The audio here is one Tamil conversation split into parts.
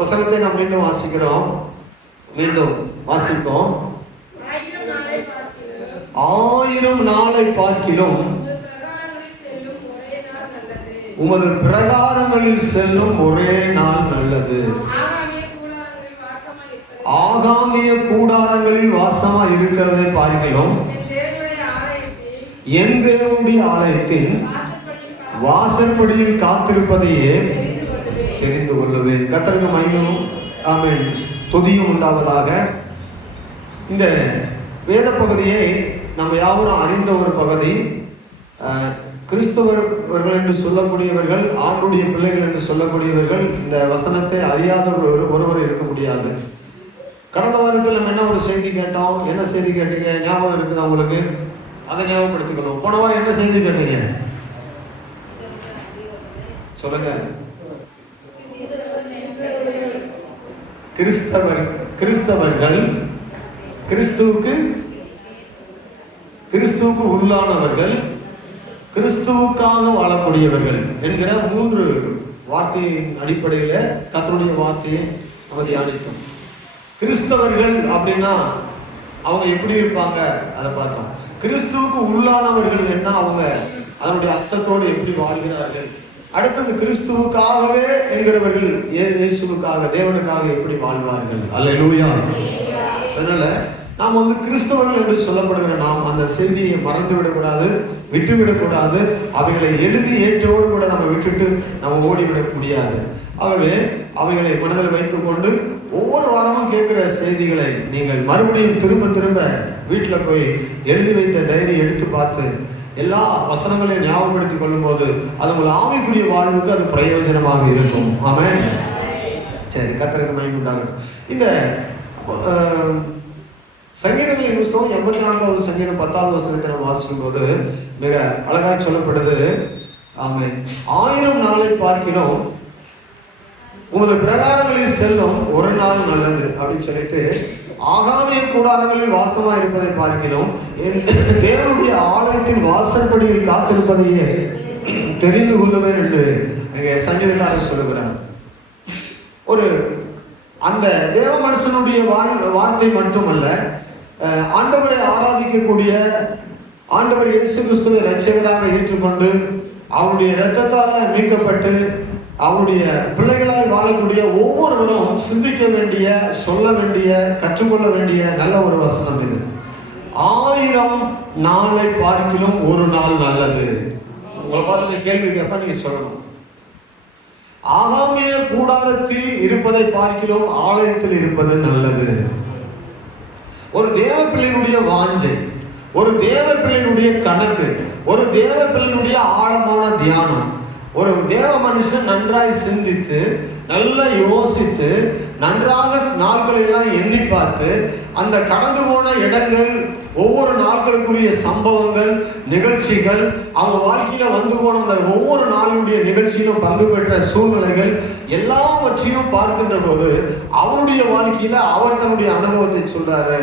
வசனத்தை நாம் மீண்டும் வாசிக்கிறோம். மீண்டும் வாசிப்போம். 1000 நாளை பார்க்கிலும் உமது பிரகாரங்களில் செல்லும் ஒரே நாள் நல்லது. ஆகாமிய கூடாரங்களில் வாசமா இருக்கிறதை பார்க்கிறோம். என் தேவனுடைய ஆலயத்தின் வாசற்படியில் காத்திருப்பதையே தெரிந்து கொள்ளுவேன். கர்த்தருக்கு மகிமையும் ஆமென் துதியும் உண்டாவதாக. இந்த வேத பகுதியை நம்ம யாவரும் அறிந்த ஒரு பகுதி. கிறிஸ்தவர்கள் என்று சொல்லக்கூடியவர்கள், ஆண்டுடைய பிள்ளைகள் என்று சொல்லக்கூடியவர்கள் இந்த வசனத்தை அறியாத ஒருவர் இருக்க முடியாது. கடந்த வாரத்தில் நம்ம என்ன ஒரு செய்தி கேட்டோம்? என்ன செய்தி கேட்டீங்க? ஞாபகம் இருக்குதா உங்களுக்கு? அதை ஞாபகப்படுத்திக்கணும். போன வாரம் என்ன செய்தி கேட்டீங்க? சொல்லுங்க. கிறிஸ்தவர்கள் கிறிஸ்துவுக்கு உள்ளானவர்கள், கிறிஸ்துவுக்காக வாழக்கூடியவர்கள் என்கிற 3 வார்த்தையின் அடிப்படையில் கர்த்தருடைய வார்த்தையை நம்ம தியானித்தோம். கிறிஸ்தவர்கள் அப்படின்னா அவங்க எப்படி இருப்பாங்க அதை பார்த்தோம். கிறிஸ்துவுக்கு உள்ளானவர்கள் என்ன, அவங்க அதனுடைய அர்த்தத்தோடு எப்படி வாழ்கிறார்கள். அடுத்தது கிறிஸ்துவுக்காகவே என்கிறவர்கள் இயேசுவுக்காக, தேவனுக்காக எப்படி வாழ்வார்கள். அல்லேலூயா. அதனால நாம் கிறிஸ்தவர்கள் என்று சொல்லப்படுகிற நாம் அந்த செய்தியை மறந்து விடக்கூடாது, விட்டுவிடக்கூடாது. அவைகளை எழுதி ஏற்றோடு கூட நம்ம விட்டுட்டு நம்ம ஓடிவிட முடியாது. ஆகவே அவைகளை மனதில் வைத்துக் கொண்டு ஒவ்வொரு வாரமும் கேட்கிற செய்திகளை நீங்கள் மறுபடியும் திரும்ப திரும்ப வீட்டில் போய் எழுதி வைத்த டைரி எடுத்து பார்த்து எல்லா வசனங்களையும் ஞாபகப்படுத்திக் கொள்ளும் போது அது உங்கள் ஆவிக்குரிய வாழ்வுக்கு அது பிரயோஜனமாக இருக்கும். ஆமென். சரி, கர்த்தருக்கு மகிமை உண்டாகட்டும். இந்த சங்கீதங்களின் புத்தகம் 84வது சங்கீதம் 10வது வசனத்தை நம்ம வாசிக்கும் போது மிக அழகாக சொல்லப்படுது. ஆமென். 1000 நாளை பார்க்கிறோம் உமது பிரகாரங்களில் செல்லும் ஒரு நாள் நல்லது அப்படின்னு சொல்லிட்டு, ஆகாமிய கூடாரங்களில் வாசமா இருப்பதை பார்க்கிறோம், தேவனுடைய ஆலயத்தின் வாசற்படியில் காத்திருப்பதையே தெரிந்து கொள்ளுவேன் என்று சங்கீதக்காரர் சொல்லுகிறார். ஒரு அந்த தேவ மனுஷனுடைய வார்த்தை மட்டுமல்ல, ஆண்டவரை ஆராதிக்கக்கூடிய, ஆண்டவர் இயேசு கிறிஸ்துவை இரட்சகராக ஏற்றுக்கொண்டு அவருடைய இரத்தத்தால மீட்கப்பட்டு அவருடைய பிள்ளைகளால் வாழக்கூடிய ஒவ்வொருவரும் சிந்திக்க வேண்டிய, சொல்ல வேண்டிய, கற்றுக்கொள்ள வேண்டிய நல்ல ஒரு வசனம் இது. 1000 நாளை பார்க்கிலும் ஒரு நாள் நல்லது. உங்களை பார்த்து கேள்வி கேட்ப நீங்க சொல்லணும். ஆகாமிய கூடாரத்தில் இருப்பதை பார்க்கிலும் ஆலயத்தில் இருப்பது நல்லது. ஒரு தேவ பிள்ளையினுடைய வாஞ்சை, ஒரு தேவ பிள்ளையினுடைய கணக்கு, ஒரு தேவ பிள்ளையினுடைய ஆழமான தியானம், ஒரு தேவ மனுஷன் நன்றாய் சிந்தித்து நல்லா யோசித்து நன்றாக நாட்களை எல்லாம் எண்ணி பார்த்து அந்த கடந்து போன இடங்கள், ஒவ்வொரு நாட்களுக்குரிய சம்பவங்கள், நிகழ்ச்சிகள், அவங்க வாழ்க்கையில வந்து போன அந்த ஒவ்வொரு நாளுடைய நிகழ்ச்சியிலும் பங்கு பெற்ற சூழ்நிலைகள் எல்லாவற்றையும் பார்க்கின்ற போது அவருடைய வாழ்க்கையில அவர் தன்னுடைய அனுபவத்தை சொல்றாரு.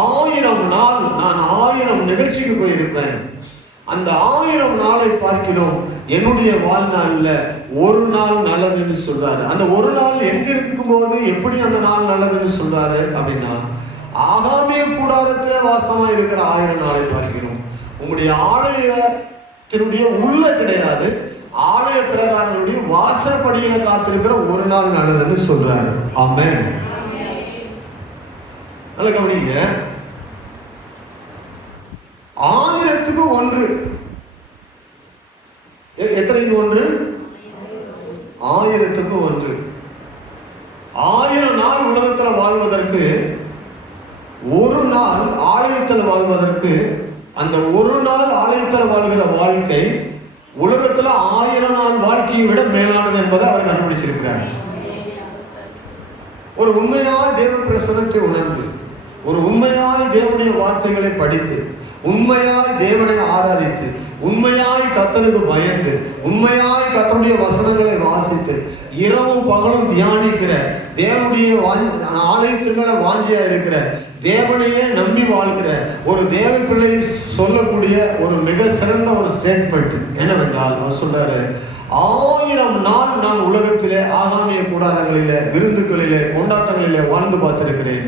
1000 நாள் நான் 1000 நிகழ்ச்சிக்கு போயிருப்பேன். அந்த 1000 நாளை பார்க்கிறோம் என்னுடைய வாழ்நாள்ல ஒரு நாள் நல்லதுன்னு சொல்றாரு. அந்த ஒரு நாள் எங்க இருக்கும்போது எப்படி அந்த நாள் நல்லதுன்னு சொல்றாரு அப்படின்னா, ஆகாமிய கூடாரத்திலே வாசமா இருக்கிற 1000 நாளை பார்க்கிறோம். உங்களுடைய ஆலயத்தினுடைய உள்ள கிடையாது, ஆலய பிரகாரங்களுடைய வாசற்படியில காத்திருக்கிற ஒரு நாள் நல்லதுன்னு சொல்றாரு. ஆமென். நல்ல கவனிங்க. 1000க்கு 1. எத்தனைக்கு 1? 1000க்கு 1. 1000 நாள் உலகத்தில் வாழ்வதற்கு, ஒரு நாள் ஆலயத்தில் வாழ்வதற்கு, அந்த ஒரு நாள் ஆலயத்தில் வாழ்கிற வாழ்க்கை உலகத்தில் 1000 நாள் வாழ்க்கையை விட மேலானது என்பதை அவர் கண்டுபிடிச்சிருக்கிறார். ஒரு உண்மையாய் தேவ பிரசனத்தை உணர்ந்து, ஒரு உண்மையாய் தேவனுடைய வார்த்தைகளை படித்து, உண்மையாய் தேவனை ஆராதித்து, உண்மையாய் கர்த்தருக்கு பயந்து, உண்மையாய் கர்த்தருடைய வசனங்களை வாசித்து, இரவும் பகலும் தியானிக்கிற, தேவனுடைய ஆலயத்தின் மேல வாஞ்சியா இருக்கிற, தேவனையே நம்பி வாழ்கிற ஒரு தேவ பிள்ளை சொல்லக்கூடிய ஒரு மிக சிறந்த ஒரு ஸ்டேட்மெண்ட் என்னவென்றால், அவர் சொல்றாரு, 1000 நாள் நான் உலகத்திலே ஆகாமிய கூடாரங்களிலே, விருந்துகளிலே, கொண்டாட்டங்களிலே வாழ்ந்து பார்த்திருக்கிறேன்.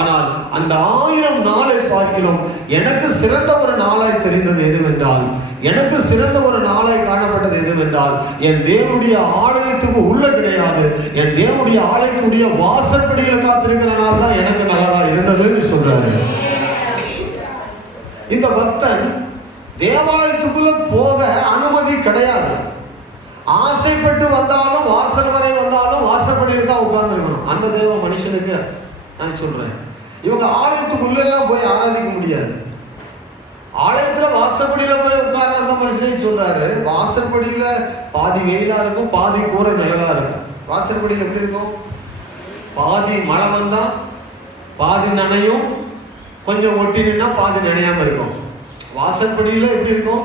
ஆனால் அந்த 1000 நாளை பார்க்கிறோம் எனக்கு சிறந்த ஒரு நாளாய் தெரிந்தது எதுவென்றால், எனக்கு சிறந்த ஒரு நாளாய் காணப்பட்டது எதுவென்றால், என் தேவனுடைய ஆலயத்துக்கு உள்ள கிடையாது, என் தேவனுடைய ஆலயத்துடைய வாசற்படியில் காத்திருக்கிற நாள் தான் எனக்கு நல்லதா இருந்ததுன்னு சொல்றாரு. இந்த பக்தன் தேவாலயத்துக்குள்ள போக அனுமதி கிடையாது. ஆசைப்பட்டு வந்தாலும், வாசல் வரை வந்தாலும் வாசப்படியில தான் உட்கார்ந்து இருக்கணும். அந்த தேவ மனுஷனுக்கு நான் சொல்றேன், இவங்க ஆலயத்துக்குள்ள எல்லாம் போய் ஆராதிக்க முடியாது. ஆலயத்துல வாசப்படியில போய் உட்கார்ந்து அந்த மனுஷனையும் சொல்றாரு, வாசற்படியில பாதி வெயிலா இருக்கும், பாதி கூரை நிழலா இருக்கும். வாசற்படியில எப்படி இருக்கும்? பாதி மழை வந்தா பாதி நனையும், கொஞ்சம் ஒட்டி நின்னா பாதி நினையாம இருக்கும். வாசற்படியில எப்படி இருக்கும்?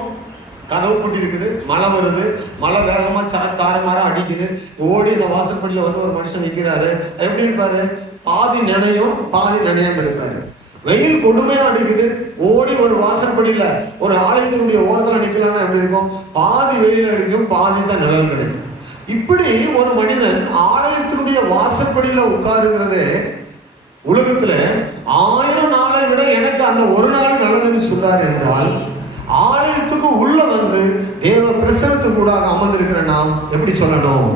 கதவு பூட்டி இருக்குது, மழை வருது, மழை வேகமா தாரமாரா அடிக்குது, ஓடி இந்த வாசற்படியில வந்து ஒரு மனுஷன் நிற்கிறாரு. எப்படி இருப்பாரு? பாதி நினையும் பாதி நினையாம இருப்பாரு. வெயில் கொடுமையா அடிக்குது, ஓடி ஒரு வாசற்படியில ஒரு ஆலயத்தினுடைய ஓரத்துல நிக்கலாம்னா எப்படி இருக்கும்? பாதி வெயில் அடிக்கும், பாதி தான் நிழல் கிடைக்கும். இப்படி ஒரு மனிதன் ஆலயத்தினுடைய வாசற்படியில உட்காருங்கிறதே உலகத்துல 1000 நாளை விட எனக்கு அந்த ஒரு நாள் நல்லதுன்னு சொல்றாரு என்றால், ஆலயத்துக்கு உள்ள வந்து தேவ பிரசனத்துக்கு கூட அமர்ந்திருக்கிற நாம் எப்படி சொல்லணும்?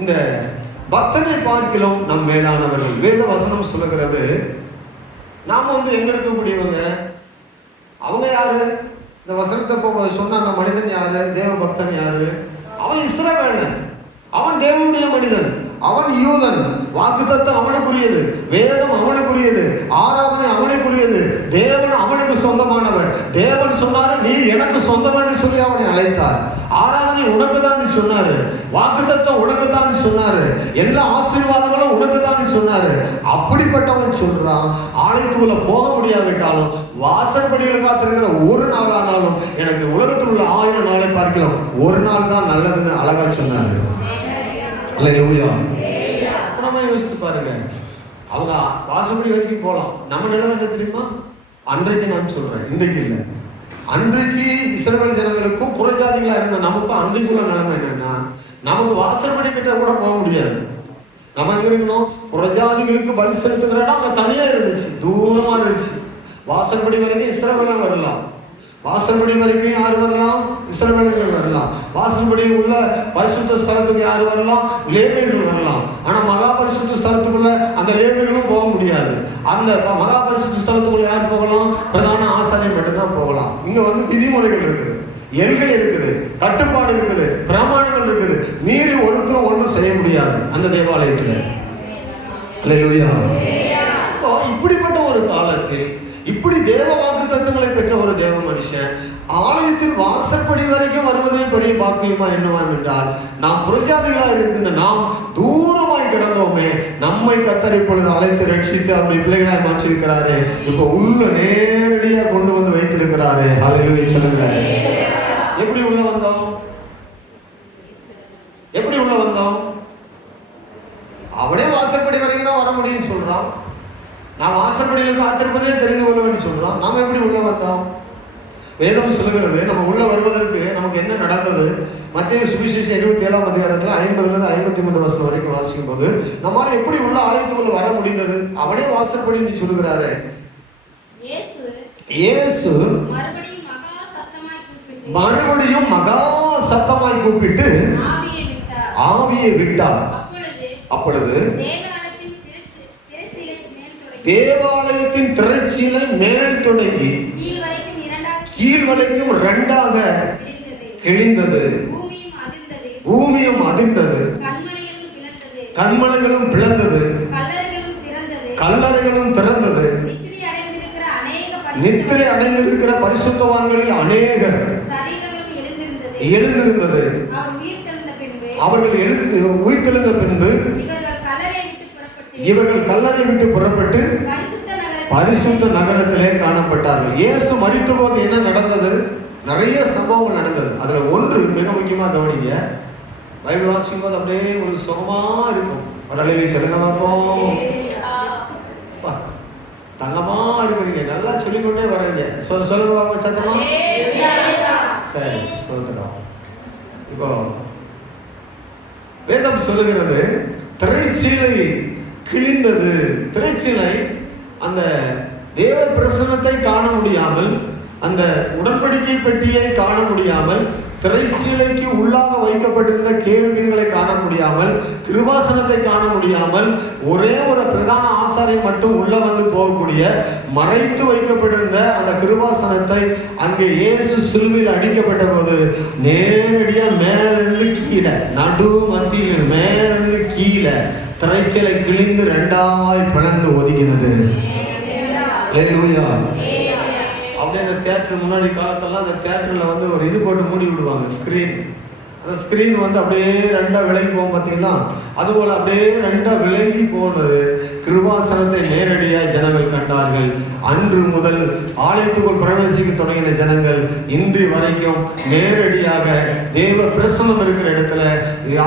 இந்த பக்தனை பார்க்கிலும் நம் மேலானவர்கள். வேத வசனம் சொல்லுகிறது, நாம வந்து எங்க இருக்கக்கூடியவங்க? அவங்க யாரு? இந்த வசனத்தை சொன்ன அந்த மனிதன் யாரு? தேவ பக்தன் யாரு? அவன் இஸ்ரவேலன், அவன் தேவனுடைய மனிதன், அவன் யூதன். வாக்குத்தத்தம் அவனுக்குரியது, வேதம் அவனுக்குரியது, ஆராதனை அவனுக்குரியது, தேவன் அவனுக்கு சொந்தமானவர். தேவன் சொன்னாரு, நீ எனக்கு சொந்தம் என்று சொல்லி அவனை அழைத்தார். ஆராதனை உனக்கு தான் சொன்னாரு, வாக்குத்தத்தம் உனக்கு தான் சொன்னாரு, எல்லா ஆசீர்வாதங்களும் உனக்கு தான் சொன்னாரு. அப்படிப்பட்டவன் சொல்றான், ஆலயத்துக்குள்ள போக முடியாவிட்டாலும் வாசற்படியில் காத்திருக்கிற ஒரு நாள் ஆனாலும் எனக்கு உலகத்தில் உள்ள 1000 நாளை பார்க்கலாம், ஒரு நாள் தான் நல்லதுன்னு அழகா சொன்னாரு. நம்ம யோசித்து பாருங்க, அவங்க வாசப்படி வரைக்கும் போகலாம். நம்ம நிலைமை என்ன தெரியுமா? அன்றைக்கு நான் சொல்றேன், இன்றைக்கு இல்லை. அன்றைக்கு இஸ்ரவேல் ஜனங்களுக்கும் புறஜாதிகளா இருந்த நமக்கும் அன்றைக்குள்ள நிலைமை என்னன்னா, நமக்கு வாசற்படி கிட்ட கூட போக முடியாது. நம்ம எங்க இருக்கணும்? புறஜாதிகளுக்கு பலி செலுத்துகிற இடம் அங்க தனியா இருந்துச்சு, தூரமா இருந்துச்சு. வாசற்படி வரைக்கும் இஸ்ரவேலர் வரலாம், வாசற்படி வரைக்கும் யார் வரலாம்? இஸ்ரவேலர்கள் வரலாம். வாசற்படி உள்ள பரிசுத்த ஸ்தலத்துக்கு யார் வரலாம்? லேவியர்கள் வரலாம். ஆனா மகா பரிசுத்த ஸ்தலத்துக்குள்ள அந்த லேவியர்களும் போக முடியாது. அந்த மகா பரிசுத்த ஸ்தலத்துக்குள்ள யார் போகலாம்? பிரதான ஆசாரியர் மட்டும்தான் போகலாம். இங்க வந்து விதிமுறைகள் இருக்குது, எல்கை இருக்குது, கட்டுப்பாடு இருக்குது, பிரமாணங்கள் இருக்குது. மீறி ஒருத்தரும் ஒன்றும் செய்ய முடியாது அந்த தேவாலயத்துல. அல்லேலூயா. இப்படிப்பட்ட ஒரு காலத்தில் இப்படி தேவ வாக்கு தத்துவங்களை பெற்ற ஒரு தேவ மனுஷன் ஆலயத்தில் வாசற்படி வரைக்கும் வருவதே பெரிய பாக்கியமா என்னவாம் என்றால், நாம் புறஜாதிகளா இருக்கின்ற நாம் தூரமாய் கிடந்தோமே, நம்மை கர்த்தர் இப்பொழுது அழைத்து ரட்சித்து அப்படி பிள்ளைகளாய் மாற்றிருக்கிறாரு. இப்ப உள்ள நேரடியா கொண்டு வந்து வைத்திருக்கிறாரு. ஹல்லேலூயா சொல்லுங்க. எப்படி உள்ள வந்தோம்? எப்படி உள்ள வந்தோம்? அவனே வாசற்படி வரைக்கும் தான் வர முடியும்னு சொல்றான். நான் வாசற்படியில் காத்திருப்பதே தெரிந்து கொள்ள வேண்டும் சொல்றோம். நாம எப்படி உள்ள வந்தோம்? வேதம் சொல்லுகிறது, நம்ம உள்ள வருவதற்கு நமக்கு என்ன நடந்தது? மத்தேயு சுவிசேஷம் 27ஆம் அதிகாரத்துல 50-53 வருஷம் வரைக்கும் வாசிக்கும் போது நம்மால எப்படி உள்ள ஆலயத்துக்குள்ள வர முடிந்தது? அவனே வாசற்படி சொல்லுகிறாரு. இயேசு மறுபடியும் மகா சத்தமாய் கூப்பிட்டு ஆவியை விட்டார். அப்பொழுது தேவாலயத்தின் திரைச்சீலை மேல் தொடங்கி கீழ் வரைக்கும் 2ஆக கிழிந்தது, பூமியும் அதிர்ந்தது, கண்மலைகளும் பிளந்தது, கல்லறைகளும் திறந்தது. நித்திரை அடைந்திருக்கிற பரிசுத்தவான்களில் அநேகர் எழுந்திருந்தது. அவர்கள் உயிர்த்தெழுந்த பின்பு இவர்கள் கல்லறை விட்டு புறப்பட்டு பரிசுத்த நகரத்திலே காணப்பட்டார்கள். இயேசு மரித்த போது என்ன நடந்தது? நிறைய சம்பவங்கள் நடந்தது. அதுல ஒன்று மிக முக்கியமா கவனிங்க. பைபிள் வாசிக்கும் போது அப்படியே ஒரு சுகமா இருக்கும். ஒரு அலையிலே சொல்லுங்க பார்ப்போம். தங்கமா இருக்கிறீங்க, நல்லா சொல்லிக்கொண்டே வரீங்க. சொல்லுங்க சத்தமா. சரி, சொல்லுறோம். இப்போ வேதம் சொல்லுகிறது, திரைச்சீலை கிழிந்தது. திரைச்சீலை அந்த தேவ பிரசன்னத்தை காண முடியாமல், அந்த உடன்படிக்கை பெட்டியை காண முடியாமல், திரைச்சீலைக்கு உள்ளாக வைக்கப்பட்டிருந்த கேள்விகளை காண முடியாமல், கிருபாசனத்தை காண முடியாமல், ஒரே ஒரு பிரதான ஆசாரியை மட்டும் உள்ள வந்து போகக்கூடிய மறைத்து வைக்கப்பட்டிருந்த அந்த கிருபாசனத்தை அங்கே இயேசு சிலுவையில் அடிக்கப்பட்ட போது நேரடியா மேலிருந்து கீழே, நடு மத்தியில் மேலிருந்து கீழே திரைச்சீலை கிழிந்து ரெண்டாய் பிளந்து ஒதுங்கினது. அல்லேலூயா. அப்படியே அந்த தியேட்டர் முன்னாடி காலத்தெல்லாம் அந்த தியேட்டர்ல வந்து ஒரு இது போட்டு மூடி விடுவாங்க, ஸ்கிரீன். அந்த ஸ்கிரீன் வந்து அப்படியே ரெண்டா விலகி போகும் பார்த்தீங்களா? அதுபோல அப்படியே ரெண்டா விலகி போனது. கிருபாசனத்தை நேரடியாக ஜனங்கள் கண்டார்கள். அன்று முதல் ஆலயத்துக்குள் பிரவேசிக்க தொடங்கின ஜனங்கள் இன்று வரைக்கும் நேரடியாக தேவ பிரசனம் இருக்கிற இடத்துல,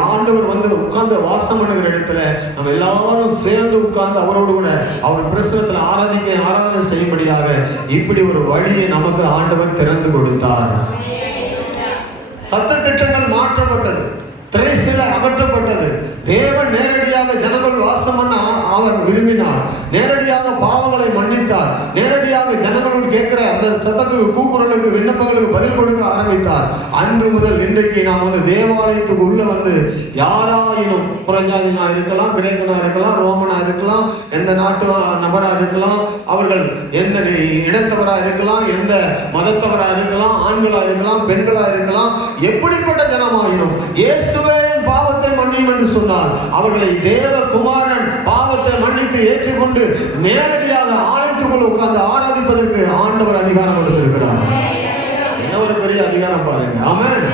ஆண்டவர் வந்து உட்கார்ந்து வாசம் பண்ணுகிற இடத்துல நம்ம எல்லாரும் சேர்ந்து உட்கார்ந்து அவரோடு கூட அவர் பிரசனத்தில் ஆராதனை செய்யும்படியாக இப்படி ஒரு வழியை நமக்கு ஆண்டவர் திறந்து கொடுத்தார். சட்ட திட்டங்கள் மாற்றப்பட்டது, திரைச்சீலை அகற்றப்பட்டது. தேவன் நேரடியாக ஜனங்கள் வாசம் பண்ண அவர் விரும்பினார். நேரடியாக பாவங்களை மன்னித்தார். நேரடியாக ஜனங்கள் கேட்கிற அந்த சத்தத்துக்கு, கூக்குரலுக்கு, விண்ணப்பங்களுக்கு பதில் கொடுக்க ஆரம்பித்தார். அன்று முதல் இன்றைக்கு நாம் வந்து தேவாலயத்துக்கு உள்ள வந்து யாராயினும் புறஜாதினா இருக்கலாம், கிரேக்கனா இருக்கலாம், ரோமனா இருக்கலாம், எந்த நாட்டு நபரா இருக்கலாம், அவர்கள் எந்த இனத்தவரா இருக்கலாம், எந்த மதத்தவரா இருக்கலாம், ஆண்களா இருக்கலாம், பெண்களா இருக்கலாம், எப்படிப்பட்ட ஜனமாயினும் இயேசுவே பாவத்தை மன்னியும் என்று சொன்னார். அவர்களை தேவகுமாரன் பாவத்தை மன்னித்து ஏற்றுக்கொண்டு நேரடியாக ஆலயத்துக்குள் உட்கார்ந்து ஆராதிப்பதற்கு ஆண்டவர் அதிகாரம் கொடுத்திருக்கிறார். என்ன ஒரு பெரிய அதிகாரம் பாருங்க. ஆமென்.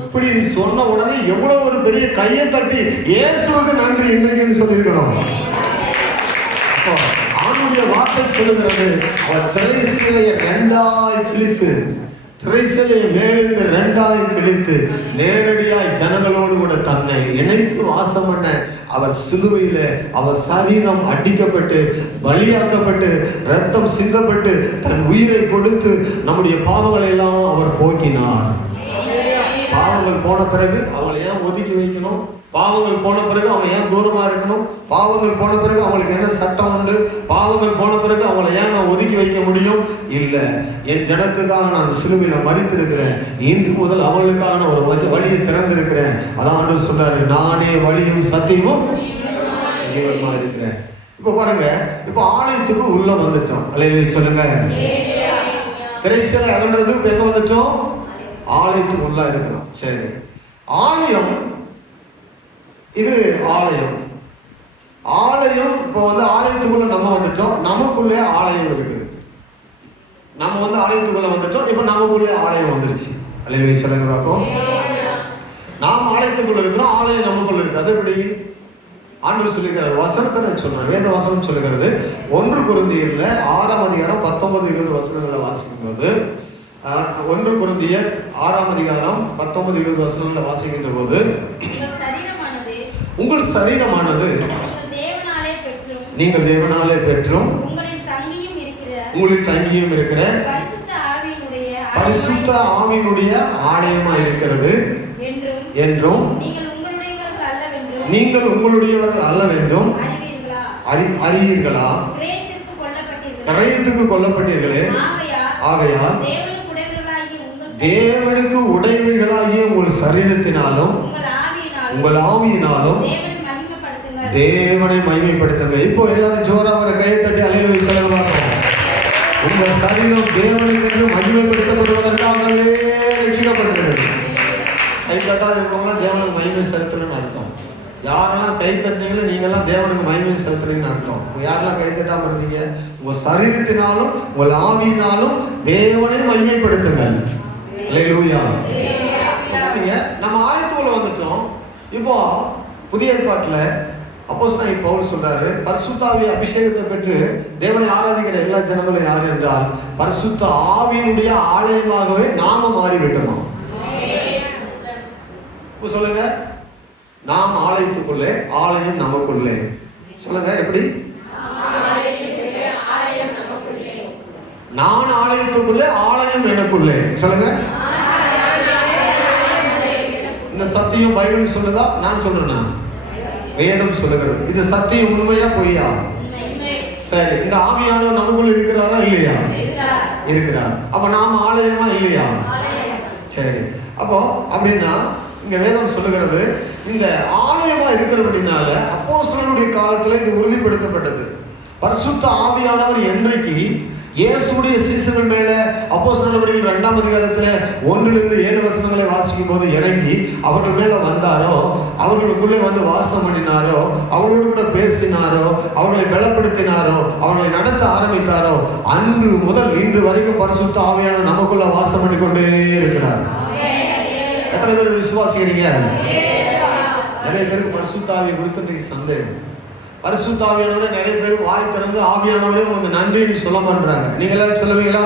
இப்படி நீ சொன்ன உடனே எவ்வளவு ஒரு பெரிய கையை தட்டி இயேசுவுக்கு நன்றி இன்றைக்கு சொல்லியிருக்கணும். ஆண்டுடைய வார்த்தை சொல்லுகிறது, அவர் திரைச்சீலையை ரெண்டாய் கிழித்து, திரைச்சீலையை மேலிருந்து ரெண்டாய் கிழித்து நேரடியாய் ஜனங்களோடு கூட தன்னை இணைத்து வாசம் பண்ண அவர் சிலுவையில அவர் சரீரம் அடிக்கப்பட்டு பலியாக்கப்பட்டு ரத்தம் சிந்தப்பட்டு தன் உயிரை கொடுத்து நம்முடைய பாவங்களை எல்லாம் அவர் போக்கினார். பாவங்கள் போன பிறகு அவங்களை ஏன் ஒதுக்கி வைக்கணும்? பாவங்கள் போன பிறகு அவன் ஏன் தூரமா இருக்கணும்? பாவங்கள் போன பிறகு அவங்களுக்கு என்ன சட்டம் உண்டு? பாவங்கள் போன பிறகு அவங்களை ஏன் நான் ஒதுக்கி வைக்க முடியும்? இல்ல, என் ஜனத்துக்காக நான் சிலுவையில மரித்திருக்கிறேன். இன்று முதல் அவர்களுக்கான ஒரு வழியை திறந்திருக்கிறேன். அதான் ஆண்டவர் சொல்றாரு, நானே வழியும் சத்தியமும் ஜீவனுமா இருக்கிறேன். இப்ப பாருங்க, இப்ப ஆலயத்துக்கு உள்ள வந்துட்டோம். அல்லேலூயா சொல்லுங்க. திரைச்சீலை அகன்றதுக்கு எங்க வந்துட்டோம்? ஆலயத்துக்கு உள்ள இருக்கணும். சரி, ஆலயம் இது ஆலயம். ஆலயம் இப்போ வந்து ஆலயத்துக்குள்ள நம்ம வந்துட்டோம். நமக்குள்ளே ஆலயம் இருக்குது. நம்ம வந்து ஆலயத்துக்குள்ள வந்துட்டோம். இப்போ நமக்குள்ளே ஆலயம் வந்துருச்சு. அல்லேலூயா சொல்லுங்க பார்ப்போம். நாம் ஆலயத்துக்குள்ள இருக்கிறோம், ஆலயம் நமக்குள்ள இருக்கு. அது எப்படி? ஆண்டவர் சொல்லுகிறார், வசனத்தை நான் சொல்றேன். வேத வசனம் சொல்லுகிறது, 1 கொரிந்தியர்ல 6ஆம் அதிகாரம் 19-20 வசனங்களை வாசிக்கும் போது, 1 கொரிந்தியர் 6ஆம் அதிகாரம் 19-20 வசனங்களை வாசிக்கின்ற போது, உங்கள் சரீரமானது நீங்கள் தேவனாலே பெற்றும் உங்களில் தங்கியும் இருக்கிற பரிசுத்த ஆவியினுடைய ஆலயமா இருக்கிறது என்றும் நீங்கள் உங்களுடையவர்கள் அல்லவென்றும் அறியீர்களா? கிரயத்துக்கு கொல்லப்பட்டீர்களே, ஆகையால் தேவனுக்கு உடைமைகளாகிய உங்கள் சரீரத்தினாலும் உங்கள் ஆவியினாலும் தேவனை மகிமைப்படுத்துங்க. இப்போ எல்லாரும் ஜோரா வர கையை தட்டி அல்லேலூயா சொல்லுவாங்க. உங்கள் சரீரம் தேவனுக்கு மகிமைப்படுத்தப்படுவதற்காகவே ரட்சிக்கப்பட்டிருக்கிறது. கை தட்டாத இருக்கவங்க தேவனுக்கு மகிமை செலுத்தணும்னு அர்த்தம். யாரெல்லாம் கை தட்டினீங்களோ நீங்கெல்லாம் தேவனுக்கு மகிமை செலுத்துறீங்கன்னு அர்த்தம். யாரெல்லாம் கை தட்டாம இருந்தீங்க, உங்க சரீரத்தினாலும் உங்கள் ஆவியினாலும் தேவனை மகிமைப்படுத்துங்க. அல்லேலூயா. நம்ம ஆலயத்துக்குள்ள வந்துட்டோம். இப்போ புதிய ஏற்பாட்டுல அப்போஸ்தலன் பவுல் சொல்றாரு, பரிசுத்த ஆவி அபிஷேகத்தை பெற்று தேவனை ஆராதிக்கிற எல்லா ஜனங்களும் யார் என்றால் பரிசுத்த ஆவியினுடைய ஆலயமாகவே நாம மாறிவிட்டோமா? சொல்லுங்க, நாம் ஆலயத்துக்குள்ளே, ஆலயம் நமக்குள்ளே. சொல்லுங்க, எப்படி? உங்களுக்குள்ளே, ஆலயம் எனக்குள்ளே. சொல்லுங்க. இந்த சத்தியம் பைபிள் சொல்லுதா, நான் சொல்றேனா? வேதம் சொல்லுகிறது. இது சத்தியம் உண்மையா பொய்யா? சரி, இந்த ஆவியானவர் நமக்குள்ள இருக்கிறாரா இல்லையா? இருக்கிறார். அப்ப நாம ஆலயமா இல்லையா? சரி, அப்போ அப்படின்னா இங்க வேதம் சொல்லுகிறது, இந்த ஆலயமா இருக்கிறபடினால அப்போஸ்தலனுடைய காலத்துல இது உறுதிப்படுத்தப்பட்டது. பரிசுத்த ஆவியானவர் என்றைக்கு இயேசுடைய சீசர்கள் மேல அப்போஸ்தலர் நடவடிக்கைகள் 2ஆம் அதிகாரத்துல 1-7 வசனங்களை வாசிக்கும் போது இறங்கி அவர்கள் மேல வந்தாரோ, அவர்களுக்குள்ளே வந்து வாசம் பண்ணினாரோ, அவர்களோடு கூட பேசினாரோ, அவர்களை பலப்படுத்தினாரோ, அவர்களை நடத்த ஆரம்பித்தாரோ, அன்று முதல் இன்று வரைக்கும் பரிசுத்த ஆவியானவர் நமக்குள்ள வாசம் பண்ணி கொண்டே இருக்கிறார். எத்தனை பேர் விசுவாசிக்கிறீங்க? நிறைய பேருக்கு பரிசுத்த ஆவியை குறித்து சந்தேகம். பரிசுத்த ஆவியானவரை நிறைய பேர் வாய் திறந்து ஆவியானவரே உங்களுக்கு நன்றின்னு சொல்ல பண்றாங்க. நீங்க எல்லாரும் சொல்லுவீங்களா?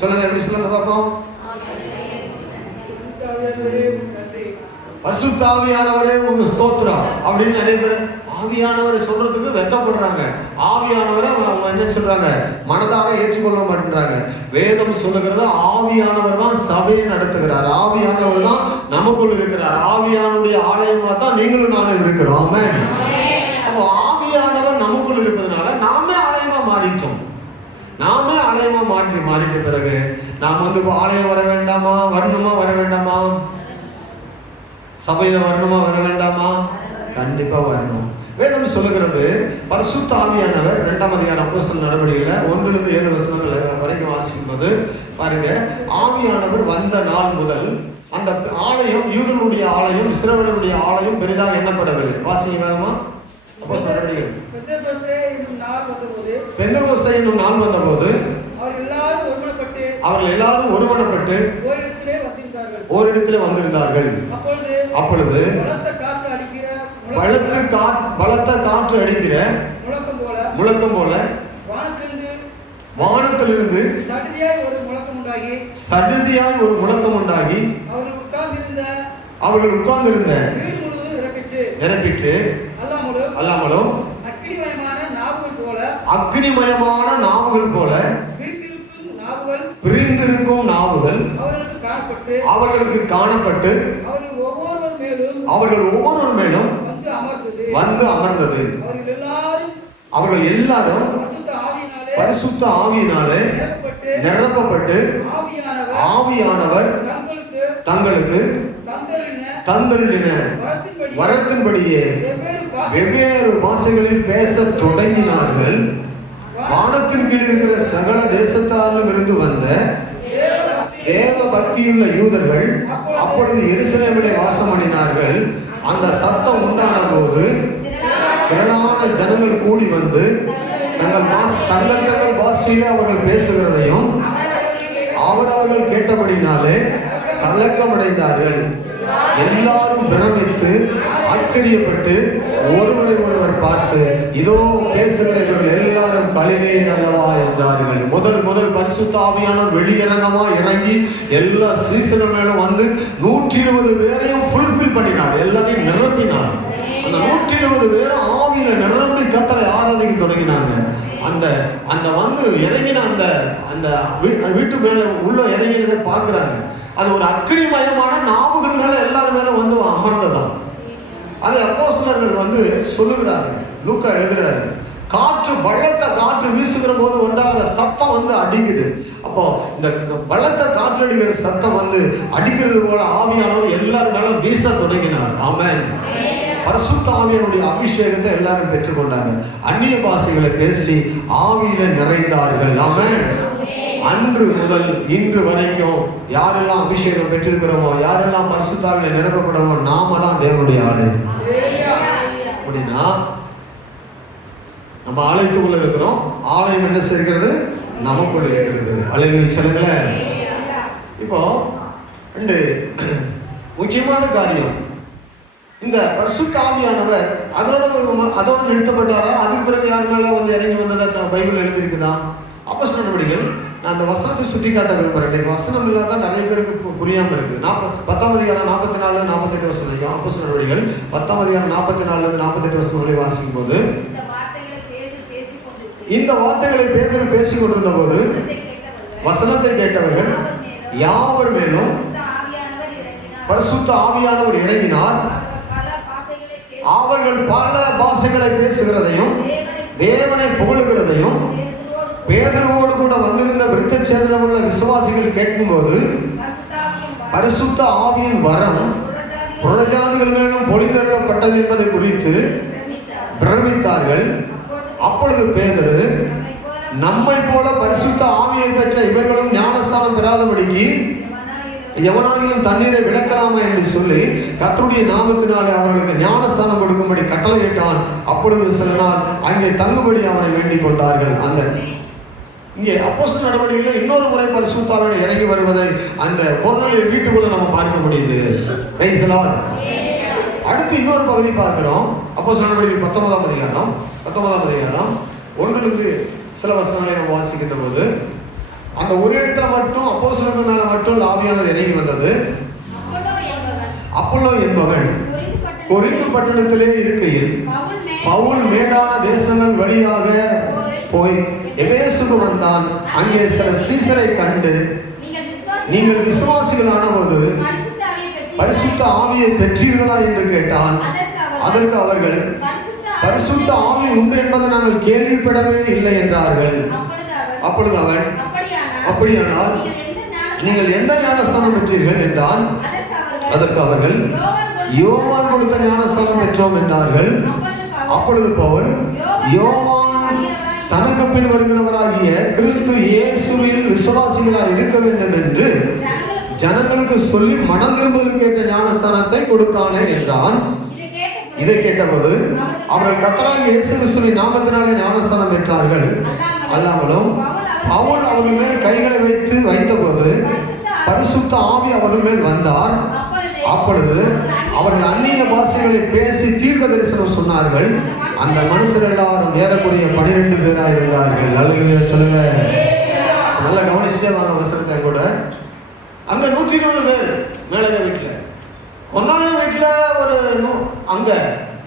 சொல்லுங்க, எப்படி சொல்லுங்க பார்ப்போம். பரிசுத்த ஆவியானவரே உங்களுக்கு ஸ்தோத்திரம் அப்படின்னு நிறைய பேர் ஆவியானவரை சொல்றதுக்கு வெட்கப்படுறாங்க. ஆவியானவரை அவங்க என்ன சொல்றாங்க? மனதார ஏற்றுக்கொள்ள மாட்டேன்றாங்க. வேதம் சொல்லுகிறது ஆவியானவர் தான் சபையை நடத்துகிறார். ஆவியானவர் தான் நமக்குள் இருக்கிறார். ஆவியானுடைய ஆலயமா தான் நீங்களும் நானும் இருக்கிறோம். ஆமென். ஆவியானவர் நமக்குள் இருப்பதனால நாமே ஆலயமா மாறிட்டோம். நாமே ஆலயமா மாறிட்ட பிறகு நாம் வந்து ஆலயம் வர வேண்டாமா? வரணுமா? வர வேண்டாமா? சபையில வரணுமா? வர வேண்டாமா? கண்டிப்பா வரணும். வேதம் சொல்லுகிறது பரிசுத்த ஆவியானவர் 2ஆம் அதிகாரம் அப்போஸ்தலர் நடவடிக்கைகள் 1-7 வசனங்கள் வரைக்கும் வாசிக்கும் போது பாருங்க, ஆவியானவர் வந்த நாள் முதல் அந்த ஆலயம், யூதர்களுடைய ஆலயம், இஸ்ரவேலுடைய ஆலயம் பெரிதாக எண்ணப்படவில்லை. வாசிங்க வேணுமா? பெந்தெகோஸ்தே என்னும் நாள் வந்தபோது அவர்கள் எல்லாரும் ஒருமனப்பட்டு ஓரிடத்திலே வந்திருந்தார்கள். அப்பொழுது பலத்த காற்று அடிக்கிற முழக்கம் போல வானத்திலிருந்து சடுதியாய் ஒரு முழக்கம் உண்டாகி அவர்கள் உட்கார்ந்திருந்த நிரப்பிட்டு அல்லாமலும் அக்னிமயமான நாவுகள் போல பிரிந்திருக்கும் நாவுகள் அவர்களுக்கு காணப்பட்டு அவர்கள் ஒவ்வொருவர் மேலும் வந்து அமர்ந்தது. அவர்கள் எல்லாரும் பரிசுத்த ஆவியினாலே நிரப்பப்பட்டு ஆவியானவர் தங்களுக்கு தந்தருளின வரத்தின்படியே வெவ்வேறு பாஷைகளில் பேச தொடங்கினார்கள். வானத்தின் கீழ் இருக்கிற சகல தேசத்தாலும் இருந்து வந்த தேவ பக்தியுள்ள யூதர்கள் அப்பொழுது எருசலேமிலே வாசம் பண்ணினார்கள். அந்த சத்தம் உண்டான போது திரளான ஜனங்கள் கூடி வந்து தங்கள் பாஷையிலே அவர்கள் பேசுகிறதையும் அவர்கள் கேட்டபடினாலே கலக்கமடைந்தார்கள். எல்லாரும் பிரமித்து ஆச்சரியப்பட்டு ஒருவரை ஒருவர் பார்த்து, இதோ பேசுகிறவர்கள் எல்லாரும் கலிலேயர் அல்லவா என்றார்கள். முதல் பரிசுத்த ஆவியானவர் வெளியரங்கமா இறங்கி எல்லா சீசர்கள் மேலும் வந்து 120 பேரையும் ஃபுல்ஃபில் பண்ணினார். எல்லாரையும் நிரப்பினார். அந்த 120 பேரும் ஆவியில நிரம்பி கர்த்தரை ஆராதிக்க தொடங்கினாங்க. அந்த வந்து இறங்கின அந்த வீட்டு மேல உள்ள இறங்கினதை பார்க்கிறாங்க. அது ஒரு அக்னிமயமான நாவுகள் மேல எல்லாரும் மேல வந்து அமர்ந்ததான். அதை அப்போஸ்தலர்கள் வந்து சொல்லுகிறார்கள். லூக்கா எழுதுறாரு, பலத்த காற்று வீசுகிற போது உண்டாகிற சத்தம் வந்து அடிக்குது. அப்போ இந்த பலத்த காற்று அடிக்கிற சத்தம் வந்து அடிக்கிறது போல ஆவியானவர் எல்லாரும் மேல வீச தொடங்கினார். ஆமென். பரிசுத்த ஆவியானுடைய அபிஷேகத்தை எல்லாரும் பெற்றுக்கொண்டாங்க. அந்நிய பாஷைகளை பேசி ஆவியில நிறைந்தார்கள். ஆமென். அன்று முதல் இன்று வரைக்கும் யாரெல்லாம் அபிஷேகம் பெற்றிருக்கிறோமோ, யாரெல்லாம் பரிசுத்த ஆவியில நிரப்பப்படுமோ, நாம தான் தேவனுடைய ஆலயம். அப்படின்னா நம்ம ஆலயத்துக்குள்ள இருக்கிறோம். ஆலயம் என்ன செய்கிறது? நமக்குள்ள இருக்கிறது. அல்லேலூயா சொல்லுங்களேன். இப்போ ரெண்டு முக்கியமான காரியம். இந்த பரிசுத்த ஆவியானவர் அதோட நிறுத்தப்பட்டாரா? அதுக்கு பிறகு யார் மேல வந்து இறங்கி வந்ததா பைபிள் எழுதியிருக்குதா? அப்போஸ்தலர் நடவடிக்கைகள், நான் அந்த வசனத்தை சுட்டி காட்ட விரும்புகிறேன். வசனம் இல்லாத நிறைய பேருக்கு புரியாம இருக்கு. 10ஆம் அதிகாரம் 44-48 வசனம் வரைக்கும் அப்போஸ்தலர் நடவடிக்கைகள் 10ஆம் அதிகாரம் 44-48 வசனங்களை வாசிக்கும் போது, இந்த வார்த்தைகளை பேதுரு பேசிக் கொண்டிருந்த போது வசனத்தை கேட்டவர்கள் யாவர் மேலும் பரிசுத்த ஆவியானவர் இறங்கினார். அவர்கள் பல பாஷைகளை பேசுகிறதையும் தேவனை புகழுகிறதையும் பேதுருவோடு கூட வந்திருந்த விருத்தச்சேதனமுள்ள விசுவாசிகள் கேட்கும்போது பரிசுத்த ஆவியின் வரம் புறஜாதிகள் மேலும் பொழிதரப்பட்டது என்பதை குறித்து பிரமித்தார்கள். அப்பொழுது பேதுரு, நம்மை போல பரிசுத்த ஆவியை பெற்ற இவர்களும் ஞானஸ்நானம் பெறாதபடிக்கு எவனாகிலும் தண்ணீரை விளக்கலாமா என்று சொல்லி கர்த்தருடைய நாமத்தினாலே அவர்களுக்கு ஞானஸ்நானம் கொடுக்கும்படி கட்டளையிட்டான். அப்பொழுது சில நாள் அங்கே தங்கும்படி அவனை வேண்டிக் கொண்டார்கள். அந்த இங்கே அப்போஸ்தலர் நடவடிக்கையில் இன்னொரு முறை பரிசுத்த ஆவியானவர் இறங்கி வருவதை அந்த கொர்நேலிய வீட்டுக்குள்ள நம்ம பார்க்க முடியுது. Praise the Lord. அடுத்து இன்னொரு பகுதி பார்க்கிறோம். அப்போஸ்தலர் நடவடிக்கைகள் 19ஆம் அதிகாரம் 1லிருந்து சில வசனங்களை நம்ம வாசிக்கின்ற போது அந்த ஒரு இடத்துல மட்டும் அப்போஸ்தலர்கள் மேல மட்டும் ஆவியானவர் இறங்கி வந்தது. அப்போலோ என்பவன் கொரிந்து பட்டணத்திலே இருக்கையில் பவுல் மேடான தேசங்கள் வழியாக போய் எபேசுக்கு வந்தான். அங்கே சில சீசரை கண்டு, நீங்கள் விசுவாசிகளானபோது பரிசுத்த ஆவியை பெற்றீர்களா என்று கேட்டான். அதற்கு அவர்கள், பரிசுத்த ஆவி உண்டு என்பதை நாங்கள் கேள்விப்படவே இல்லை என்றார்கள். அப்பொழுது அவன், அப்படியானால் நீங்கள் எந்த ஞானஸ்நானம் பெற்றீர்கள் என்றான். அதற்கு அவர்கள், யோவான் கொடுத்த ஞானஸ்நானம் பெற்றோம் என்றார்கள். அப்பொழுது பவுல், யோவான் தனக்கு பின் வருகிறவராகிய கிறிஸ்து இயேசுவில் விசுவாசிகளாக இருக்க வேண்டும் என்று ஜனங்களுக்கு சொல்லி மனம் திரும்புவதற்கு ஏற்ற ஞானஸ்நானத்தை கொடுத்தானே என்றான். இதை கேட்டபோது அவர்கள் கர்த்தராகிய இயேசு கிறிஸ்துவின் நாமத்தினாலே ஞானஸ்நானம் பெற்றார்கள். அல்லாமலும் பவுல் அவர்கள் மேல் கைகளை வைத்தபோது பரிசுத்த ஆவி அவர்கள் மேல் வந்தார். அப்பொழுது அவர்கள் அந்நிய பாஷைகளை பேசி தீர்க்க தரிசனம் சொன்னார்கள். அந்த மனுஷர் எல்லாரும் ஏறக்குறைய 12 பேராக இருந்தார்கள். அல்லேலூயா சொல்லுங்க. நல்லா கவனிச்சுட்டே வாங்க வசனத்தை கூட. அங்க 120 பேர் மேலக வீட்டுல, கொர்நேலிய வீட்டுல ஒரு அங்க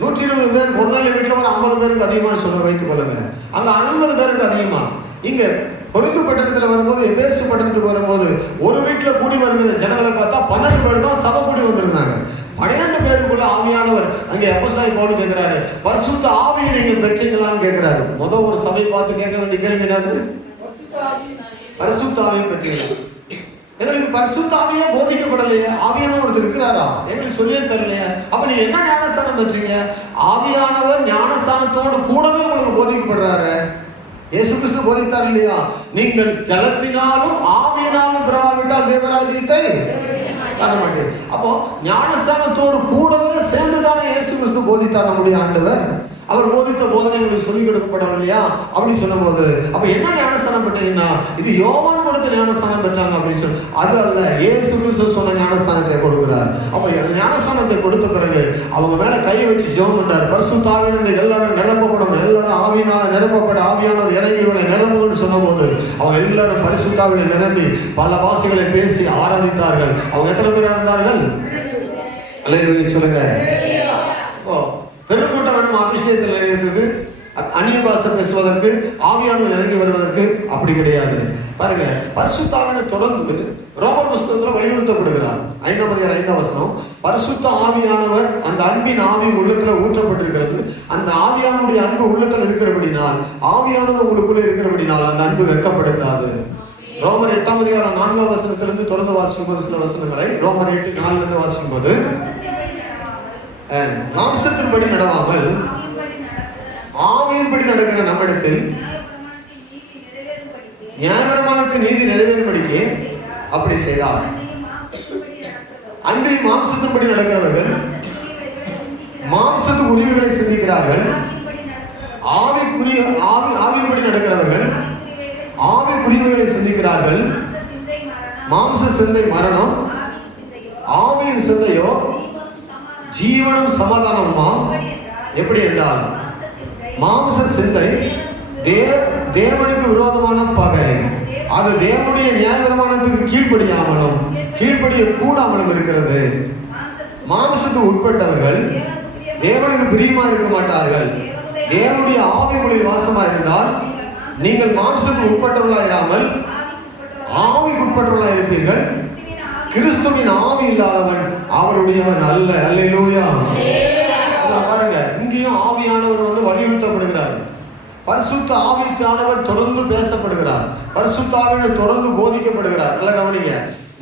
120 பேர், கொர்நேலிய வீட்டுல ஒரு 50 பேருக்கு அதிகமாக சொல்ல வைத்துக் கொள்ளுங்க. அங்க 50 பேருக்கு அதிகமா. இங்க கொரிந்து பட்டணத்துல வரும்போது, எபேசு பட்டணத்துக்கு வரும்போது ஒரு வீட்டுல கூடி வருகிற ஜனங்களை பார்த்தா 12 பேர் தான் சபை கூடி வந்திருந்தாங்க. 12 பேருக்குள்ள ஆவியானவர் அங்கே அப்போஸ்தலன் பவுல் கேட்கிறாரு, பரிசுத்த ஆவியை நீங்க பெற்றீங்களான்னு கேட்கிறாரு. முதல் ஒரு சபை பார்த்து கேட்க வேண்டிய கேள்வி என்னது? பரிசுத்த ஆவியை பெற்றீங்களா? எங்களுக்கு பரிசுத்த ஆவியே போதிக்கப்படலையே. ஆவியானவர் ஒருத்தர் இருக்கிறாரா? எங்களுக்கு சொல்லியே தரலையே. அப்ப நீங்க என்ன ஞானஸ்தானம் பெற்றீங்க? ஆவியானவர் ஞானஸ்தானத்தோடு கூடவே உங்களுக்கு போதிக்கப்படுறாரு. இயேசு கிறிஸ்து போதித்தார் இல்லையா? நீங்கள் ஜலத்தினாலும் ஆவியினாலும் பெறாவிட்டால் தேவராஜ்யத்தை காண மாட்டீர்கள். அப்போ ஞானஸ்தானத்தோடு கூடவே சேர்ந்துதானே இயேசு கிறிஸ்து போதித்தார் நம்முடைய ஆண்டவர். அவர் போதித்த போதனைகளுக்கு சொல்லிக் கொடுக்கப்படவில்லையா அப்படின்னு சொன்னபோது, அப்ப என்ன ஞானஸ்தானம் பெற்றீங்கன்னா, இது யோவான் கொடுத்த ஞானஸ்தானம் பெற்றாங்க அப்படின்னு சொல்லி, அது அல்ல, இயேசு கிறிஸ்து சொன்ன ஞானஸ்தானத்தை கொடுக்கிறார். அப்ப ஞானஸ்தானத்தை கொடுத்த பிறகு அவங்க மேல கை வச்சு ஜெபம் பண்றார். பரிசுத்த ஆவியினால எல்லாரும் நிரப்பப்படணும், எல்லாரும் ஆவியினால நிரப்பப்பட ஆவியானவர் இறங்கியவளை நிரம்புன்னு சொன்ன போது அவங்க எல்லாரும் பரிசுத்த ஆவியில நிரம்பி பல பாஷைகளை பேசி ஆராதித்தார்கள். அவங்க எத்தனை பேர் இருந்தார்கள்? அல்லேலூயா சொல்லுங்க. பெருங்கூட்டம் வேணும் அபிஷேகத்தில் இணையத்துக்கு, அந்நிய பாஷை பேசுவதற்கு, ஆவியானவர் இறங்கி வருவதற்கு அப்படி கிடையாது. பாருங்க, பரிசுத்த ஆவியானவர் தொடர்ந்து ரோமர் புஸ்தகத்தில் வலியுறுத்தப்படுகிறார். 5ஆம் அதிகாரம் 5ஆம் வசனம், பரிசுத்த ஆவியானவர் அந்த அன்பின் ஆவி உள்ளத்துல ஊற்றப்பட்டிருக்கிறது. அந்த ஆவியானுடைய அன்பு உள்ளத்தில் இருக்கிறபடினால், ஆவியானவர் உங்களுக்குள்ளே இருக்கிறபடினால் அந்த அன்பு வெட்கப்படுத்தாது. ரோமர் 8ஆம் அதிகாரம் 4ஆம் வசனத்திலிருந்து தொடர்ந்து வாசிக்கும் சில வசனங்களை ரோமர் 8:4 வாசிக்கும் போது, மாம்சத்தின்படி நடவாமல் ஆவியின்படி நடக்கிற நம்மிடத்தில் நியாயப்பிரமாணத்தின் நீதி நிறைவேறும்படிக்கு அப்படி செய்தார். அன்றைய மாம்சத்தின்படி நடக்கிறவர்கள் மாம்சத்து உரிமைகளை சிந்திக்கிறார்கள். ஆவியின்படி நடக்கிறவர்கள் ஆவிக்குரியவைகளை சிந்திக்கிறார்கள். மாம்ச சிந்தை மரணம், ஆவியின் சிந்தையோ ஜீவனும் சமாதானமுமா. எப்படி என்றால், மாம்ச சிந்தை தேவனுக்கு விரோதமான பகை. அது தேவனுடைய நியாயப்பிரமாணத்துக்கு கீழ்ப்படியாமலும் கீழ்ப்படிய கூடாமலும் இருக்கிறது. மாம்சத்துக்கு உட்பட்டவர்கள் தேவனுக்கு பிரியமா இருக்க மாட்டார்கள். தேவனுடைய ஆவிகளில் வாசமா இருந்தால் நீங்கள் மாம்சத்துக்கு உட்பட்டவர்களாயிராமல் ஆவிக்குட்பட்டவர்களாக இருப்பீர்கள். கிறிஸ்துவின் ஆவி இல்லாதவன் அவருடையவன் அல்ல. அல்லேலூயா. பாருங்க, இங்கேயும் ஆவியானவர் வலியுறுத்தப்படுகிறார். பரிசுத்த ஆவியானவர் தொடர்ந்து பேசப்படுகிறார். பரிசுத்த ஆவியானவர் தொடர்ந்து போதிக்கப்படுகிறார். நல்ல கவனிங்க.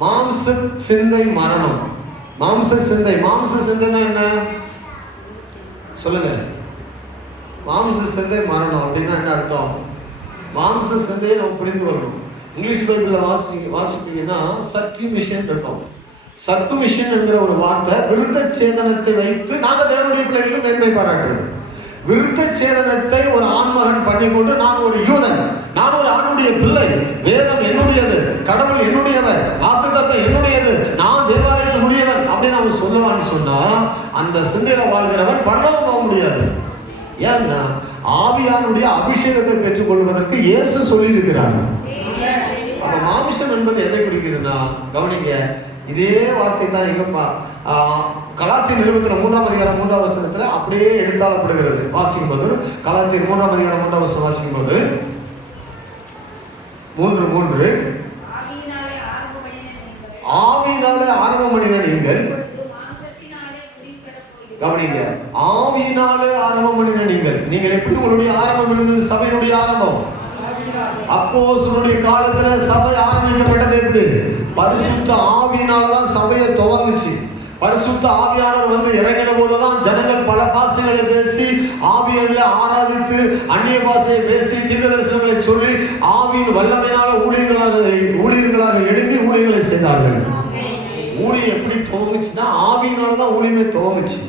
மாம்ச சிந்தை மரணம். மாம்ச சிந்தை. மாம்ச சிந்தைன்னா என்ன சொல்லுங்க? மாம்ச சிந்தை மரணம் அப்படின்னா என்ன அர்த்தம்? மாம்ச சிந்தையை நம்ம புரிந்து வரணும். இங்கிலீஷ் பைபிள்ல வாசிப்பீங்கன்னா சர்க்குமிஷன் இருக்கும். சர்க்குமிஷன் என்கிற ஒரு வார்த்தை விருத்த சேதனத்தை வைத்து நாங்க தேவனுடைய பிள்ளைகளுக்கு மேன்மை பாராட்டுறது. விருத்த சேதனத்தை ஒரு ஆண்மகன் பண்ணிக்கொண்டு நான் ஒரு யூதன், நான் ஒரு ஆணுடைய பிள்ளை, வேதம் என்னுடையது, கடவுள் என்னுடையவர், வாக்குத்தத்தம் என்னுடையது, நான் தேவாலயத்துக்குரியவன் அப்படின்னு அவன் சொல்லுவான்னு சொன்னா அந்த சிந்தையில வாழ்கிறவன் பரலோகம் போக முடியாது. ஏன்னா ஆவியானுடைய அபிஷேகத்தை பெற்றுக் கொள்வதற்கு இயேசு சொல்லி இருக்கிறார். அப்ப மாமிசம் என்பது எதை குறிக்குதுன்னா கவனிங்க, இதே வார்த்தை தான் எங்க கலாத்தியர் நிறுவனத்துல 3ஆம் அதிகாரம் 3ஆம் வசனத்துல அப்படியே எடுத்தாளப்படுகிறது. வாசிக்கும் போது கலாத்தியர் 3ஆம் அதிகாரம் 3ஆம் வசனம் வாசிக்கும் போது 3:3 ஆவியினாலே ஆரம்பமணின நீங்கள் கவனிங்க, ஆவியினாலே ஆரம்பம் பண்ணின நீங்கள் எப்படி உங்களுடைய ஆரம்பம் இருந்தது? சபையினுடைய ஆரம்பம் அப்போஸ்தலருடைய காலத்துல சபை ஆரம்பிக்கப்பட்டது எப்படி? பரிசுத்த ஆவியினாலதான் சபையை துவங்குச்சு. பரிசுத்த ஆவியானவர் இறங்கின போதுதான் ஜனங்கள் பல பாஷைகளை பேசி ஆவியர்களை ஆராதித்து அந்நிய பாஷையை பேசி தீர்க்கதரிசனங்களை சொல்லி ஆவியின் வல்லமையினால ஊழியர்களாக எழுப்பி ஊழியர்களை செய்தார்கள். ஊழியம் எப்படி துவங்குச்சுன்னா ஆவியினாலதான் ஊழியமே துவங்குச்சு.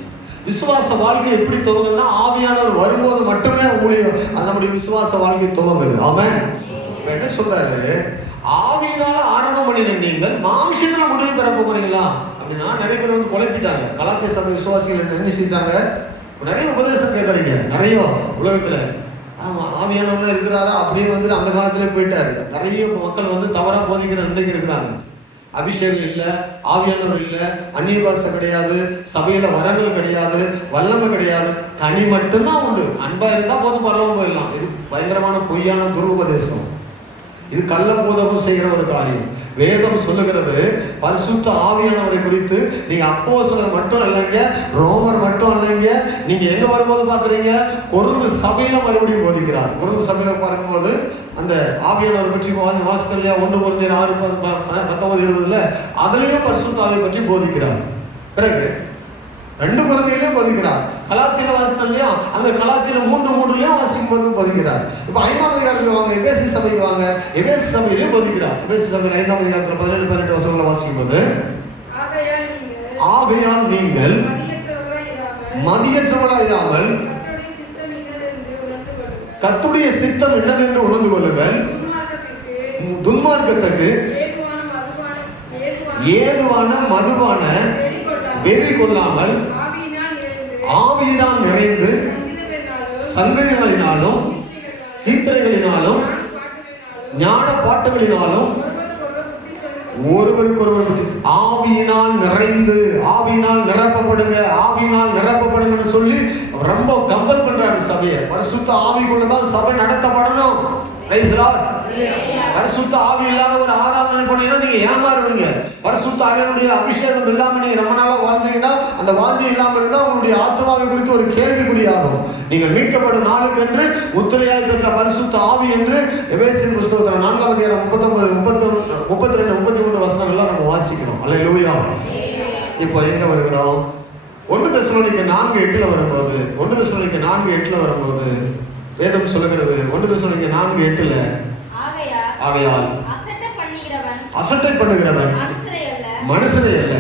விசுவாச வாழ்க்கை எப்படி துவங்குதுன்னா ஆவியானவர் வரும்போது மட்டுமே ஊழியம் அது நம்முடைய விசுவாச வாழ்க்கை துவங்குது. ஆமென். இப்ப என்ன சொல்றாரு? ஆவியினால ஆரம்பம் பண்ணின நீங்கள் மாம்சத்துல முடிவு பெற போகிறீங்களா அப்படின்னா நிறைய பேர் குழப்பிட்டாங்க. கலாத்திய சபை விசுவாசிகள் என்ன செஞ்சாங்க? நிறைய உபதேசம் கேட்கறீங்க நிறைய உலகத்துல. ஆமா, ஆவியானவர் இருக்கிறாரா அப்படியே அந்த காலத்துல போயிட்டாரு. நிறைய மக்கள் தவறா போதிக்கிற இன்றைக்கு இருக்கிறாங்க. அபிஷேகம் இல்லை, ஆவியானவர் இல்லை, அந்நிய பாஷை கிடையாது, சபையில வரங்கள் கிடையாது, வல்லமை கிடையாது, கனி மட்டும்தான் உண்டு. அன்பா இருந்தா போதும் பரவாயில்ல போயிடலாம். இது பயங்கரமான பொய்யான துருபதேசம். இது கள்ள போதகம் செய்கிற ஒரு காரியம். வேதம் சொல்லுகிறது பரிசுத்த ஆவியானவரை குறித்து நீங்க அப்போஸ்தலர் மட்டும் இல்லைங்க, ரோமர் மட்டும் இல்லைங்க, நீங்க எங்க வரும்போது பாக்குறீங்க கொரிந்து சபையில மறுபடியும் போதிக்கிறார். கொரிந்து சபையில பார்க்கும்போது அந்த ஆவியானவர் பற்றி வாசிக்கலையா 1 கொரிந்தியர் 6:19-20 அதுலயும் பரிசுத்த ஆவியை பற்றி போதிக்கிறார். பிறகு 2 கொரிந்தியர்லயும் போதிக்கிறார். கலாத்தியர் வாசிக்கலையா அங்க கலாத்தியர் 3:3 வாசிக்கும் போது போதிக்கிறார். இப்ப 5ஆம் அதிகாரத்துக்கு வாங்க, எபேசு சபைக்கு வாங்க, எபேசு சபையிலையும் போதிக்கிறார். எபேசு சபையில் 5ஆம் அதிகாரத்துல 17-18 வசனங்களை வாசிக்கும் போது ஆகையால் நீங்கள் மதியற்றவர்களாயிராமல் கர்த்தருடைய சித்தம் என்னதென்று உணர்ந்து கொள்ளுங்கள். துன்மார்க்கத்துக்கு ஏதுவான மதுவான வெறி கொள்ளாமல் ஆவியினால் நிறைந்து சங்கதிகளினாலும் கீர்த்தனைகளினாலும் ஞான பாட்டுகளினாலும் ஒருவருக்கொருவர் ஆவியினால் நிறைந்து ஆவியினால் நிரப்பப்படுங்க, ஆவியினால் நிரப்பப்படுங்கன்னு சொல்லி ரொம்ப கம்பல் பண்றாரு சபையை. பரிசுத்த ஆவிக்குள்ளதான் சபை நடத்தப்படணும். பரிசுத்த ஆவி இல்லாத ஒரு ஆராதனை பண்ணீங்கன்னா நீங்க ஏமாறுவீங்க. பரிசுத்த ஆவியினுடைய அபிஷேகம் இல்லாம நீங்க ரொம்ப நாளா வாழ்ந்தீங்கன்னா அந்த வாஞ்சி இல்லாம இருந்தா உங்களுடைய ஆத்மாவை குறித்து ஒரு கேள்விக்குறியாகும். நீங்கள் மீட்கப்படும் நாளுக்கு என்று முத்திரையாய் பெற்ற பரிசுத்த ஆவி என்று எபேசியர் புத்தகத்துல 4ஆம் அதிகாரம் 39, 32, 33 வசனம் எல்லாம் நம்ம வாசிக்கிறோம். அல்லேலூயா. இப்போ எங்க வருகிறோம்? 1 தெசலோனிக்கர் 4:8 வரும்போது 1 தெசலோனிக்கர் 4:8 வரும்போது வேதம் சொல்லுகிறது 1 தெசலோனிக்கர் 4:8 ஆகையால் அசட்டை பண்ணுகிறவன் மனுஷரை அல்ல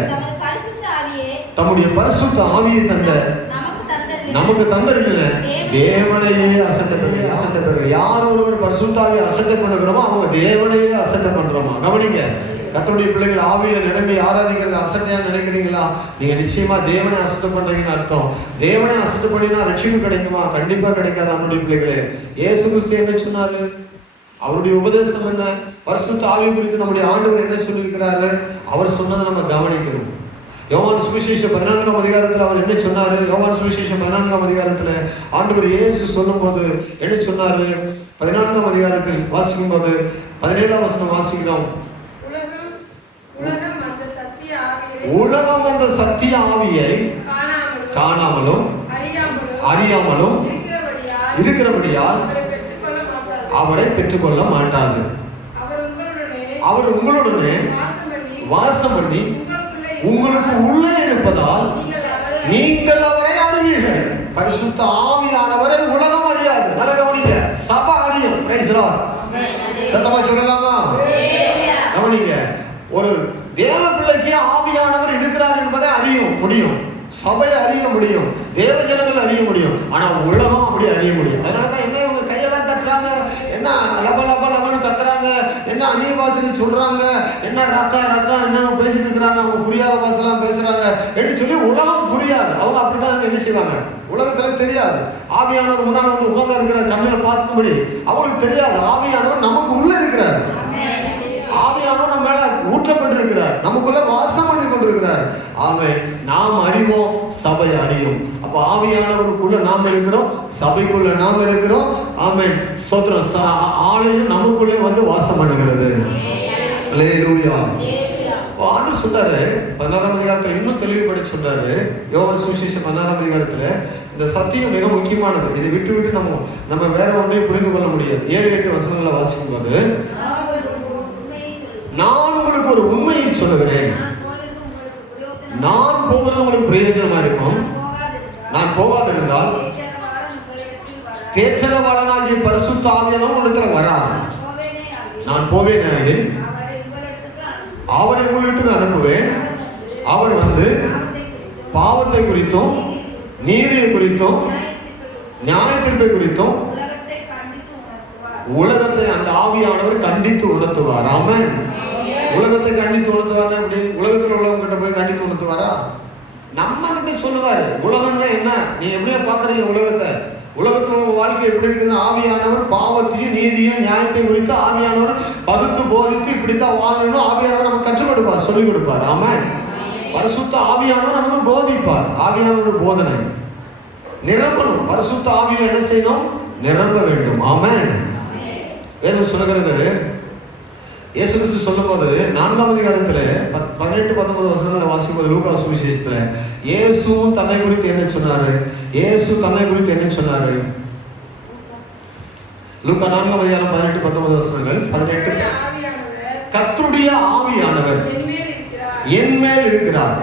தம்முடைய பரிசுத்த ஆவியை தந்த நமக்கு தந்திருக்கிற தேவனையே அசட்டை பண்ணுற. யார் ஒருவர் பரிசுத்த ஆவியை அசட்டை பண்ணுகிறோமோ அவங்க தேவனையே அசட்டை பண்றோமா? கவனிங்க, கர்த்தருடைய பிள்ளைகள் ஆவியில நிரம்பி ஆராதிக்கிறது அசட்டையா நினைக்கிறீங்களா? நீங்க நிச்சயமா தேவனை அசட்டை பண்றீங்கன்னு அர்த்தம். தேவனை அசட்டை பண்ணினா ரட்சிப்பு கிடைக்குமா? கண்டிப்பா கிடைக்காது. அவனுடைய பிள்ளைகளே, இயேசு கிறிஸ்து என்ன சொன்னாரு? அவருடைய உபதேசம் என்ன? பரிசுத்த ஆவியை குறித்து நம்முடைய ஆண்டவர் என்ன சொல்லியிருக்கிறாரு? அவர் சொன்னதை நம்ம கவனிக்கணும். யோவான் சுவிசேஷம் 14ஆம் அதிகாரத்தில் அவர் என்ன சொன்னாரு? யோவான் சுவிசேஷம் 14ஆம் அதிகாரத்துல ஆண்டவர் இயேசு சொல்லும் போது என்ன சொன்னாரு? 14ஆம் அதிகாரத்தில் வாசிக்கும் போது 17ஆம் வசனம் வாசிக்கிறோம். உலகம் அந்த சத்திய ஆவியை காணாமலும் அறியாமலும் இருக்கிறபடியால் அவரை பெற்றுக்கொள்ள மாட்டாது. அவர் உங்களுடனே வாசம் பண்ணி உங்களுக்கு உள்ளே இருப்பதால் நீங்கள் அவரை அறிவீர்கள். பரிசுத்த ஆவியானவரை உலகம் அறியாது. நல்ல கவனிங்க, சபை அறியும். Praise the Lord. சத்தமா சொல்லலாமா? கவனிங்க, ஒரு தேவ பிள்ளைக்கு ஆவியானவர் இருக்கிறார் என்பதை அறிய முடியும், சபையை அறிய முடியும், தேவ ஜனங்கள் அறிய முடியும். ஆனா உலகம் அப்படி அறிய முடியும். அதனாலதான் என்ன இவங்க கையெல்லாம் தட்டுறாங்க, என்ன லப லப லபன்னு கத்துறாங்க, என்ன அந்நிய பாஷையில சொல்றாங்க, என்ன ரக்கா ரக்கா என்ன பேசிட்டு இருக்கிறாங்க, அவங்க புரியாத பாஷெல்லாம் பேசுறாங்க என்று சொல்லி உலகம் புரியாது. அவங்க அப்படிதான் என்ன செய்வாங்க, உலகத்துல தெரியாது. ஆவியானவர் முன்னாடி வந்து உட்கார்ந்து இருக்கிற கண்ணில பார்க்கும்படி அவங்களுக்கு தெரியாது. ஆவியானவர் நமக்கு உள்ள இருக்கிறார். ஆவியானவர் நம்ம மேல ஊற்றப்பட்டிருக்கிறார், நமக்குள்ள வாசம் பண்ணி கொண்டிருக்கிறார். ஆமென். நாம் அறிவோம், சபை அறியும். அப்ப ஆவியானவருக்குள்ள நாம் இருக்கிறோம், சபைக்குள்ள நாம் இருக்கிறோம். ஆமென். ஸ்தோத்திரம். ஆலயம் நமக்குள்ளே வந்து வாசம் பண்ணுகிறது. அல்லேலூயா. ஆண்டவர் சொல்றாரு 16ஆம் அதிகாரத்துல இன்னும் தெளிவுபடுத்தி சொல்றாரு. யோவான் சுவிசேஷம் 16ஆம் அதிகாரத்துல இந்த சத்தியம் மிக முக்கியமானது. இதை விட்டு விட்டு நம்ம வேற ஒன்றையும் புரிந்து கொள்ள முடியாது. 7-8 வசனங்களை வாசிக்கும் போது, நான் உங்களுக்கு ஒரு உண்மையை சொல்லுகிறேன், நான் போவது உங்களுக்கு பிரயோஜனமா இருக்கும். நான் போகாதிருந்தால் தேற்றரவாளனாகிய பரிசுத்த ஆவியானவர் உங்களிடத்தில் வரார். நான் போவேன், அவரை உங்களிடத்துக்கு அனுப்புவேன். அவர் வந்து பாவத்தை குறித்தும் நீதியை குறித்தும் நியாயத்தீர்ப்பை குறித்தும் உலகத்தை அந்த ஆவியானவர் கண்டித்து உணர்த்துவார். ஆமென். உலகத்தை கண்டித்து உணர்த்துவார். அப்படி உலகத்தில் உள்ளவங்க கிட்ட போய் கண்டித்து உணர்த்துவாரா? நம்ம கிட்ட சொல்லுவாரு. உலகம்னா என்ன, நீ எப்படியா பாக்குறீங்க உலகத்தை, உலகத்துல உங்க வாழ்க்கை எப்படி இருக்குதுன்னு ஆவியானவர் பாவத்தையும் நீதியும் நியாயத்தையும் குறித்து ஆவியானவர் பகுத்து போதித்து இப்படித்தான் வாழணும் ஆவியானவர் நமக்கு கற்றுக் கொடுப்பார், சொல்லிக் கொடுப்பார். ஆமென். பரிசுத்த ஆவியானவர் நமக்கு போதிப்பார். ஆவியானவர் போதனை நிரம்பணும். பரிசுத்த ஆவியில் என்ன செய்யணும்? நிரம்ப வேண்டும். ஆமென். வேதம் சொல்லுகிறது, இயேசு கிறிஸ்து சொல்லும் போது 4ஆம் அதிகாரத்துல 18-19 வசனங்களை வாசிக்கும் போது லூக்கா சுவிசேஷத்துல இயேசுவும் தன்னை குறித்து என்ன சொன்னாரு? இயேசு தன்னை குறித்து என்ன சொன்னாரு? லூக்கா 4ஆம் அதிகாரம் 18-19 வசனங்கள். 18, கர்த்தருடைய ஆவியானவர் என் மேல் இருக்கிறார்,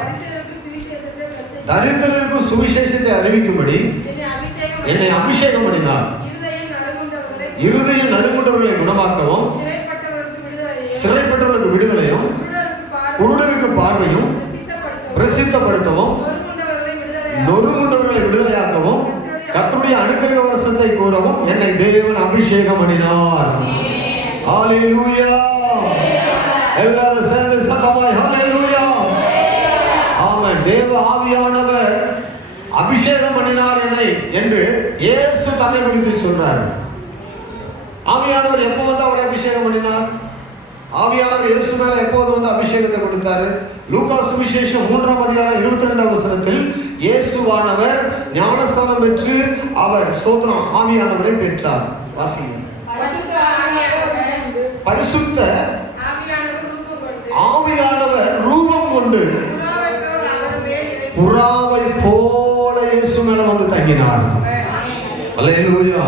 தரித்திரருக்கு சுவிசேஷத்தை அறிவிக்கும்படி என்னை அபிஷேகம் பண்ணினார், இருதயம் நறுங்குண்டவர்களை குணமாக்கவும், சிறைப்பட்டவர்களுக்கு விடுதலையும், குருடருக்கு பார்வையும் பிரசித்தப்படுத்தவும், நொறுங்குண்டவர்களை விடுதலையாக்கவும், கர்த்தருடைய அனுக்கிரக வருஷத்தை கூறவும் என்னை தேவன் அபிஷேகம் பண்ணினார். ஹல்லேலூயா. எல்லாரும் சேர்ந்து சத்தமாய் ஹல்லேலூயா. ஆமென். தேவ ஆவியானவர் அபிஷேகம் பண்ணினார் என்னை என்று இயேசு தன்னை குறித்து சொல்றார். ஆவியானவர் எப்போ வந்து அவரை அபிஷேகம் பண்ணினார்? ஆவியானவர் இயேசு மேல எப்போது வந்து அபிஷேகத்தை கொடுத்தாரு? லூக்கா சுவிசேஷம் 3ஆம் அதிகாரம் 22ஆம் வசனத்தில் இயேசுவானவர் ஞானஸ்தானம் பெற்று அவர் ஸ்தோத்திரம் ஆவியானவரை பெற்றார். வாசிங்க. பரிசுத்த ஆவியானவர் ரூபம் கொண்டு புறாவை போல இயேசு மேல வந்து தங்கினார். அல்லேலூயா.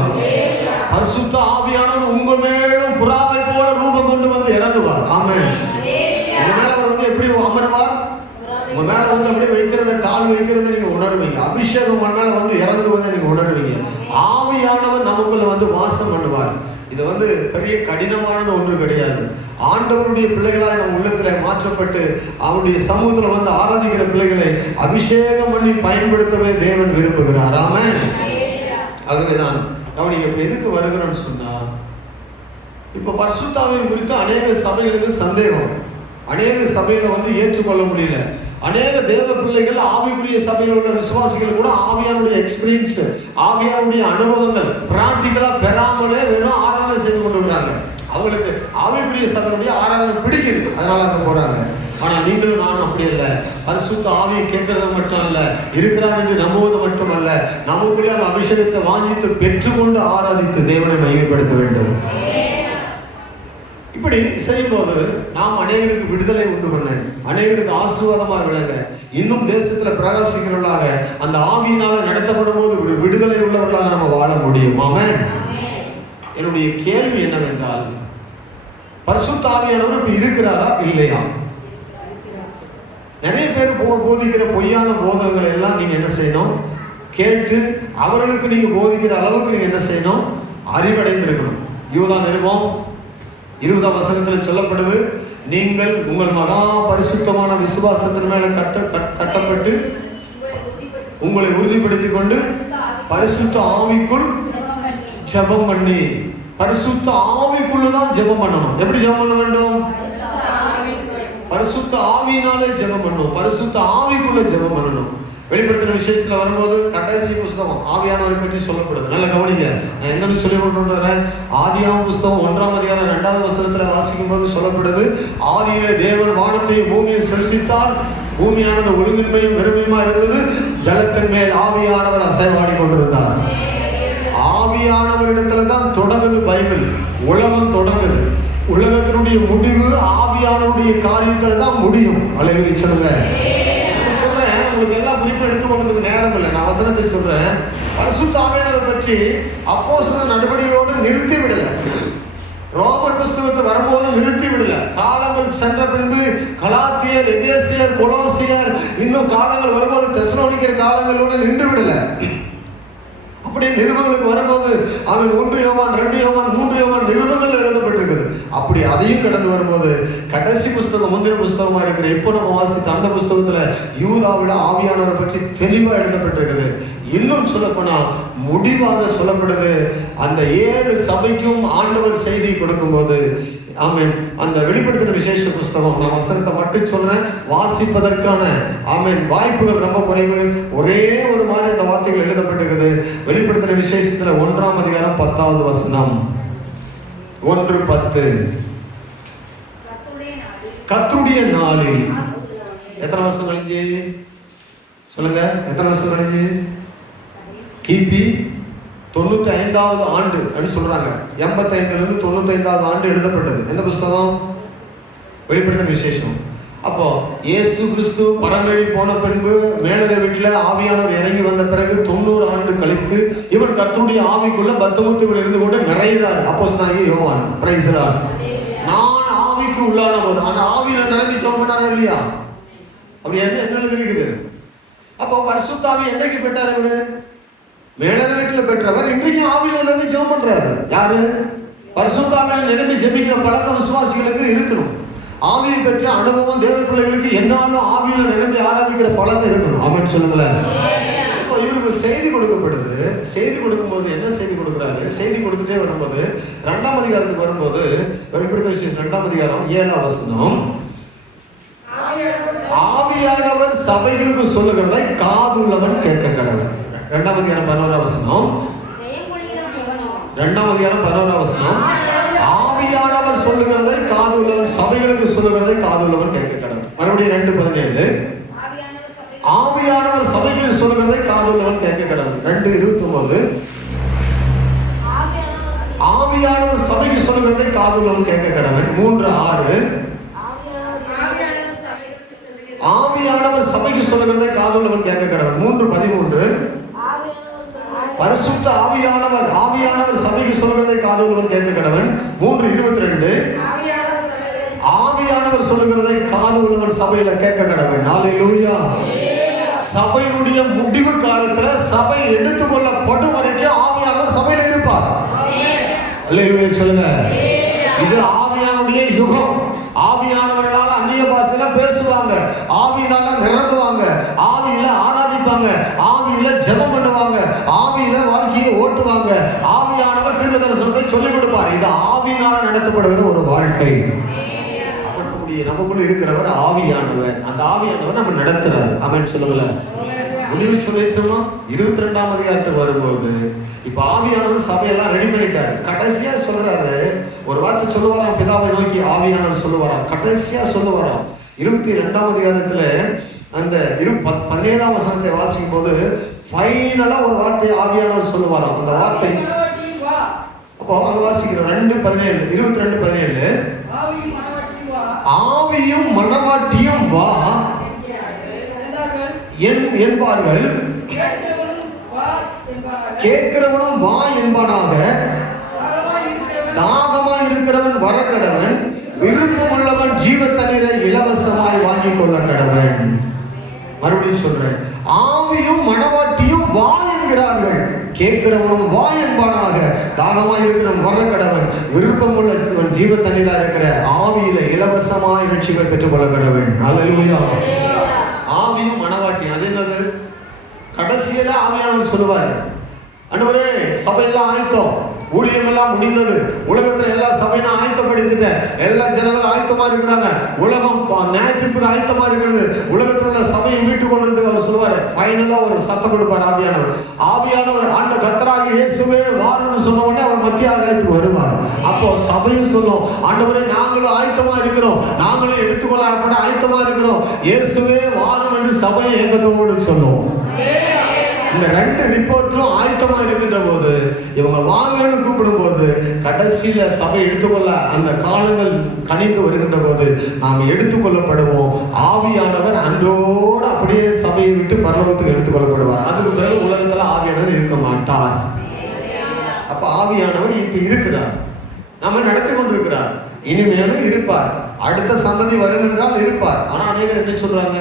பரிசுத்த ஆவியானவர் உங்க மேலும் புறாவை போல ரூபம் கொண்டு வந்து இறங்குவார். ஆமென். உங்க மேல அவர் வந்து எப்படி அமர்வார்? உங்க மேல வந்து அப்படி வைக்கிறத, கால் வைக்கிறத நீங்க உணர்வீங்க. அபிஷேகம் உங்க மேல வந்து இறங்குவதை நீங்க உணர்வீங்க. ஆவியானவர் நமக்குள்ள வந்து வாசம் பண்ணுவார். இது வந்து பெரிய கடினமானது ஒன்று கிடையாது. ஆண்டவருடைய பிள்ளைகளாய் நம்ம உள்ளத்துல மாற்றப்பட்டு அவருடைய சமூகத்துல வந்து ஆராதிக்கிற பிள்ளைகளை அபிஷேகம் பண்ணி பயன்படுத்தவே தேவன் விரும்புகிறார். ஆமென். ஆகவேதான் கவனிங்க, இப்ப எதுக்கு வருகிறோம்னு சொன்னா, இப்ப பரிசுத்த ஆவியின் குறித்து அநேக சபைகளுக்கு சந்தேகம், அநேக சபைகளை வந்து ஏற்றுக்கொள்ள முடியல. அநேக தேவ பிள்ளைகள் ஆவிக்குரிய சபையில் உள்ள விசுவாசிகள் கூட ஆவியானுடைய எக்ஸ்பீரியன்ஸ், ஆவியானுடைய அனுபவங்கள் பிராக்டிகலா பெறாமலே வெறும் ஆராதனை செய்து கொண்டிருக்கிறாங்க. அவங்களுக்கு ஆவிக்குரிய சபையுடைய ஆராதனை பிடிக்குது, அதனால அங்க போறாங்க. ஆனா நீங்களும் நானும் அப்படி அல்ல. பரிசுத்த ஆவியை கேட்கறது மட்டும் அல்ல, இருக்கிறார் என்று நம்புவது மட்டுமல்ல, நமக்குள்ளே அந்த அபிஷேகத்தை வாங்கிட்டு பெற்றுக்கொண்டு ஆராதித்து தேவனை மகிமைப்படுத்த வேண்டும். இப்ப இப்படி செய்யும்போது நாம் அநேகருக்கு விடுதலை உண்டு பண்ண, அநேகருக்கு ஆசீர்வாதமாக விளங்க, இன்னும் தேசத்துல பிரகாசிக்கிறவர்களாக அந்த ஆவியினால நடத்தப்படும் போது விடுதலை உள்ளவர்களாக நம்ம வாழ முடியும். ஆமென். என்னுடைய கேள்வி என்னவென்றால், பரிசுத்த ஆவியானவர் இப்ப இருக்கிறாரா இல்லையா? நிறைய பேர் போதிக்கிற பொய்யான போதகங்களை எல்லாம் நீங்க என்ன செய்யணும்? கேட்டு அவர்களுக்கு நீங்க போதிக்கிற அளவுக்கு நீங்க என்ன செய்யணும்? அறிவடைந்திருக்கணும். யூதா நிருபம் 20ஆம் வசனத்தில் சொல்லப்படுது, நீங்கள் உங்கள் மகா பரிசுத்தமான விசுவாசத்தின் மேல கட்டப்பட்டு உங்களை உறுதிப்படுத்திக் கொண்டு பரிசுத்த ஆவிக்குள் ஜெபம் பண்ணி, பரிசுத்த ஆவிக்குள்ளதான் ஜெபம் பண்ணணும். எப்படி ஜெபம் பண்ண வேண்டும்? பரிசுத்த ஆவியினாலே ஜெபம் பண்ணணும், பரிசுத்த ஆவிக்குள்ள ஜெபம் பண்ணணும். வெளிப்படுத்தின விசேஷத்துல வரும்போது கடைசி புஸ்தகம் ஆவியானவரை பற்றி சொல்லப்படுது. நல்ல கவனிங்க, நான் எங்க சொல்லி கொண்டு வரேன்? ஆதியாகமம் புஸ்தகம் 1ஆம் அதிகாரம் 2ஆவது வசனத்துல வாசிக்கும் போது சொல்லப்படுது, ஆதியிலே தேவன் வானத்தையும் பூமியை சிருஷ்டித்தார், பூமியானது ஒழுங்கின்மையும் வெறுமையுமா இருந்தது, ஜலத்தின் மேல் ஆவியானவர் அசைவாடி கொண்டிருந்தார். ஆவியானவரிடத்துல தான் தொடங்குது பைபிள். உலகம் தொடங்குது. உலகத்தினுடைய முடிவு ஆவியானவருடைய காரியத்துல தான் முடியும். அல்லேலூயா சொல்லுங்க. சொல்றேன், உங்களுக்கு எல்லா குறிப்பும் எடுத்துக்கொண்டதுக்கு நேரம் இல்லை. நான் வசனத்தை சொல்றேன். பரிசுத்த ஆவியானவரை பற்றி அப்போஸ்தலர் நடவடிக்கையோடு நிறுத்தி விடல. ரோமர் புஸ்தகத்தை வரும்போது நிறுத்தி விடல. காலங்கள் சென்ற பின்பு கலாத்தியர், எபேசியர், கொலோசியர், இன்னும் காலங்கள் வரும்போது தெசலோனிக்கர் காலங்களோடு நின்று விடல. அப்படி நிருபங்களுக்கு வரும்போது அவன் 1 யோவான், 2 யோவான், 3 யோவான் நிருபங்கள் எழுதப்பட்டிருக்குது. அப்படி அதையும் கடந்து வரும்போது கடைசி புஸ்தகம் முந்தின புஸ்தகமா இருக்கிற இப்போ நம்ம வாசித்த அந்த புஸ்தகத்துல யூதாவிட ஆவியானவரை பற்றி தெளிவா எழுதப்பட்டிருக்குது. இன்னும் சொல்லப்போனா முடிவாக சொல்லப்படுது, அந்த 7 சபைக்கும் ஆண்டவர் செய்தி கொடுக்கும்போது, ஆமென், அந்த வெளிப்படுத்தின விசேஷ புஸ்தகம், நான் வசனத்தை மட்டும் சொல்றேன், வாசிப்பதற்கான ஆமென் வாய்ப்புகள் ரொம்ப குறைவு. ஒரே ஒரு மாதிரி அந்த வார்த்தைகள் எழுதப்பட்டிருக்குது. வெளிப்படுத்தின விசேஷத்துல 1ஆம் அதிகாரம் 10வது வசனம், 1:10. கர்த்தருடைய நாளில் எத்தனை வருஷம் கழிஞ்சு சொல்லுங்க? எத்தனை வருஷம் கழிஞ்சு? கிபி 95வது ஆண்டு அப்படின்னு சொல்றாங்க. 85லிருந்து 95வது ஆண்டு எழுதப்பட்டது. எந்த புஸ்தகம்? வெளிப்படுத்தின விசேஷம். அப்போ இயேசு கிறிஸ்து பரமேறி போன பின்பு மேலறை வீட்டில் ஆவியானவர் இறங்கி வந்த பிறகு 90 ஆண்டு கழித்து இவர் கர்த்தருடைய ஆவிக்குள்ள பத்தமுத்துவில் இருந்து கொண்டு நிறைகிறார். அப்போஸ்தலனாகிய யோவான். Praise the Lord. நான் ஆவிக்கு உள்ளானவர். ஆனா ஆவியில நிரம்பி ஜெபம் பண்ணாரா இல்லையா? அப்படி என்ன எழுதிருக்குது? அப்போ பரிசுத்த ஆவி என்னைக்கு பெற்றார்? இவரு மேலறை வீட்டில் பெற்றவர். இன்றைக்கு ஆவியில நிரம்பி ஜெபம் பண்றாரு. யாரு? பரிசுத்த ஆவியில நிரம்பி ஜெபிக்கிற பழக்கம் விசுவாசிகளுக்கு இருக்கணும். ஆவியை பெற்ற அனுபவம் தேவ பிள்ளைகளுக்கு என்னாலும் ஆவியில நிரம்பி ஆராதிக்கிற பழக்கம் இருக்கணும். ஆமென் சொல்லுங்களேன். இப்போ இவருக்கு செய்தி கொடுக்கப்படுது. செய்தி கொடுக்கும்போது என்ன செய்தி கொடுக்குறாரு? செய்தி கொடுத்துட்டே வரும்போது 2ஆம் அதிகாரத்துக்கு வரும்போது வெளிப்படுத்தின விசேஷம் 2ஆம் அதிகாரம் 7ஆம் வசனம், ஆவியானவர் சபைகளுக்கு சொல்லுகிறதை காதுள்ளவன் கேட்க கடவன். 2ஆம் அதிகாரம் 11ஆம் வசனம், 2ஆம் அதிகாரம் 11ஆம் வசனம், ஆவியானவர் சொல்லுகிறதை காதுள்ளவன் சபைகளுக்கு சொல்லுகிறதை காதுள்ளவன் கேட்க கடவன். மறுபடியும் 2:17, ஆவியானவர் சபைகளுக்கு சொல்லுகிறதை காதுள்ளவன் கேட்க கடவன். 2:29, ஆவியானவர் சபைக்கு சொல்லுகிறதை காதுள்ளவன் கேட்க கடவன். 3:6, ஆவியானவர் சபைக்கு சொல்லுகிறதை காதுள்ளவன் கேட்க கடவன். 3:13, பரிசுத்த ஆவியானவர் சபைக்கு சொல்லுகிறதை காதுள்ளவன் கேட்க கடவன். 3:22, ஆவியானவர் சொல்லுகிறதை காதுள்ளவன் சபையில கேட்க கடவன். ஹல்லேலூயா. சபையினுடைய முடிவு காலத்துல சபை எடுத்துக்கொள்ளப்படும் வரைக்கும் ஆவியானவர் சபையில இருப்பார். ஹல்லேலூயா சொல்லுங்க. இது ஆவியானுடைய யுகம். ஆவியானவர்களால அந்நிய பாஷையில பேசுவாங்க, ஆவியினால நிரம்புவாங்க, ஆவியில ஆராதிப்பாங்க, ஆவியில ஜெபம் பண்ணுவாங்க, ஆவியில வாழ்க்கையை ஓட்டுவாங்க, ஆவியானவர் தீர்க்கதரிசனத்தை சொல்லிக் கொடுப்பார். இது ஆவியினால நடத்தப்படுகிற ஒரு வாழ்க்கை. நமக்குள்ள இருக்கிறவர் ஆவியானவர். அந்த ஆவியானவர் நம்ம நடத்துறாரு. ஆமென் சொல்லுங்களேன். முடிவு சொல்லிட்டோமா? 22ஆம் அதிகாரத்துக்கு வரும்போது இப்ப ஆவியானவர் சபையெல்லாம் ரெடி பண்ணிட்டாரு. கடைசியா சொல்றாரு, ஒரு வார்த்தை சொல்லுவாராம், பிதாவை நோக்கி ஆவியானவர் சொல்லுவாராம். கடைசியா சொல்லுவாராம் 22ஆம் அதிகாரத்துல அந்த 17ஆம் வசனத்தை வாசிக்கும் போது ஃபைனலா ஒரு வார்த்தை ஆவியானவர் சொல்லுவாராம். அந்த வார்த்தை அப்போ அங்க வாசிக்கிறோம் 22:17, ஆவியும் மணவாட்டியும் வா என்பார்கள். கேட்கிறவனும் வா என்பானாக. தாகமாய் இருக்கிறவன் வர கடவன், விருப்பமுள்ளவன் ஜீவ தண்ணீரை இலவசமாய் வாங்கிக் கொள்ள கடவன். மறுபடியும் சொல்றேன், ஆவியும் மணவாட்டியும் வா என்கிறார்கள். கேட்கிறவனும் வா என்பானாக. தாகமாய் இருக்கிறவன் வர கடவன், விருப்பமுள்ளவன் ஜீவ தண்ணீரா இருக்கிற ஆவியில இலவசமாய் ரட்சிப்பை பெற்றுக் கொள்ள கடவன். அல்லேலூயா. ஆவியும் மணவாட்டி அது என்னது? கடைசியில ஆவியானவர் சொல்லுவார், ஆண்டவரே சபையெல்லாம் ஆயத்தம், ஊழியம் எல்லாம் முடிந்தது, உலகத்துல எல்லா சபையும் ஆயத்தப்படுத்திட்டேன், எல்லா ஜனங்களும் ஆயத்தமா இருக்கிறாங்க, உலகம் நியாயத்திற்கு ஆயத்தமா இருக்கிறது, உலகத்தில் உள்ள சபையை மீட்டுக் கொண்டிருக்கு. அவர் சொல்லுவாரு, ஃபைனலா ஒரு சத்தம் கொடுப்பார் ஆவியானவர். ஆவியானவர் ஆண்ட கர்த்தராகிய இயேசுவே வாருன்னு சொன்ன உடனே அவர் மத்திய ஆலயத்துக்கு வருவார். அப்போ சபையும் சொல்லும், ஆண்டவரே நாங்களும் ஆயத்தமா இருக்கிறோம், நாங்களும் எடுத்துக்கொள்ள ஆயத்தமா இருக்கிறோம், இயேசுவே வாரும் என்று சபையை ஏகத்தோடு சொல்லும். இந்த ரெண்டு ரிப்போர்ட்டும் ஆயத்தமா இருக்கின்ற போது, இவங்க வாங்கன்னு கூப்பிடும் போது, கடைசியில சபை எடுத்துக்கொள்ள அந்த காலங்கள் கணிந்து வருகின்ற போது நாம் எடுத்துக்கொள்ளப்படுவோம். ஆவியானவர் அன்றோடு அப்படியே சபையை விட்டு பரலோகத்துக்கு எடுத்துக்கொள்ளப்படுவார். அதுக்கு பிறகு உலகத்துல ஆவியானவர் இருக்க மாட்டார். அப்ப ஆவியானவர் இப்ப இருக்கிறார், நம்ம நடத்தி கொண்டிருக்கிறார், இனிமேலும் இருப்பார், அடுத்த சந்ததி வரும் என்றால் இருப்பார். ஆனா அநேகர் என்ன சொல்றாங்க,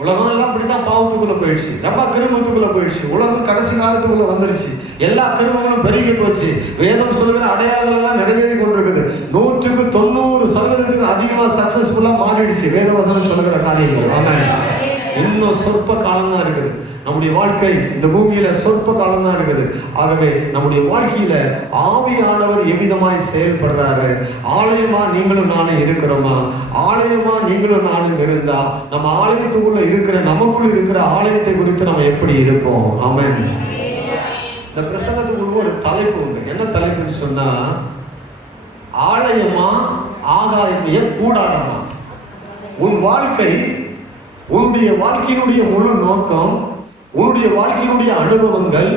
உலகம் எல்லாம் இப்படித்தான் பாவத்துக்குள்ள போயிடுச்சு, ரொம்ப கிருமத்துக்குள்ள போயிடுச்சு, உலகம் கடைசி காலத்துக்குள்ள வந்துருச்சு, எல்லா கிருமங்களும் பெருகி போச்சு, வேதம் சொல்கிற அடையாளங்கள் எல்லாம் நிறைவேறி கொண்டிருக்குது, 100% அதிகமா சக்சஸ்ஃபுல்லா மாறிடுச்சு வேதவசனம் சொல்லுகிற காரியங்கள். ஆனா இன்னும் சொற்ப காலம் தான் இருக்குது. நம்முடைய வாழ்க்கை இந்த பூமியில சொற்ப காலம் தான் இருக்குது. ஆகவே நம்முடைய வாழ்க்கையில ஆவியானவர் எவ்விதமாய் செயல்படுறாரு? ஆலயமா நீங்களும் நானும் இருக்கிறோமா? ஆலயமா நீங்களும் நானும் இருந்தா நம்ம ஆலயத்துக்குள்ள இருக்கிற, நமக்குள்ள இருக்கிற ஆலயத்தை குறித்து நம்ம எப்படி இருப்போம்? ஆமென். இந்த பிரசங்கத்துக்குள்ள ஒரு தலைப்பு உண்டு. என்ன தலைப்புன்னு சொன்னா, ஆலயமா ஆகாய கூடாரமா? உன் வாழ்க்கை, உன்னுடைய வாழ்க்கையினுடைய முழு நோக்கம், உன்னுடைய வாழ்க்கையினுடைய அனுபவங்கள்,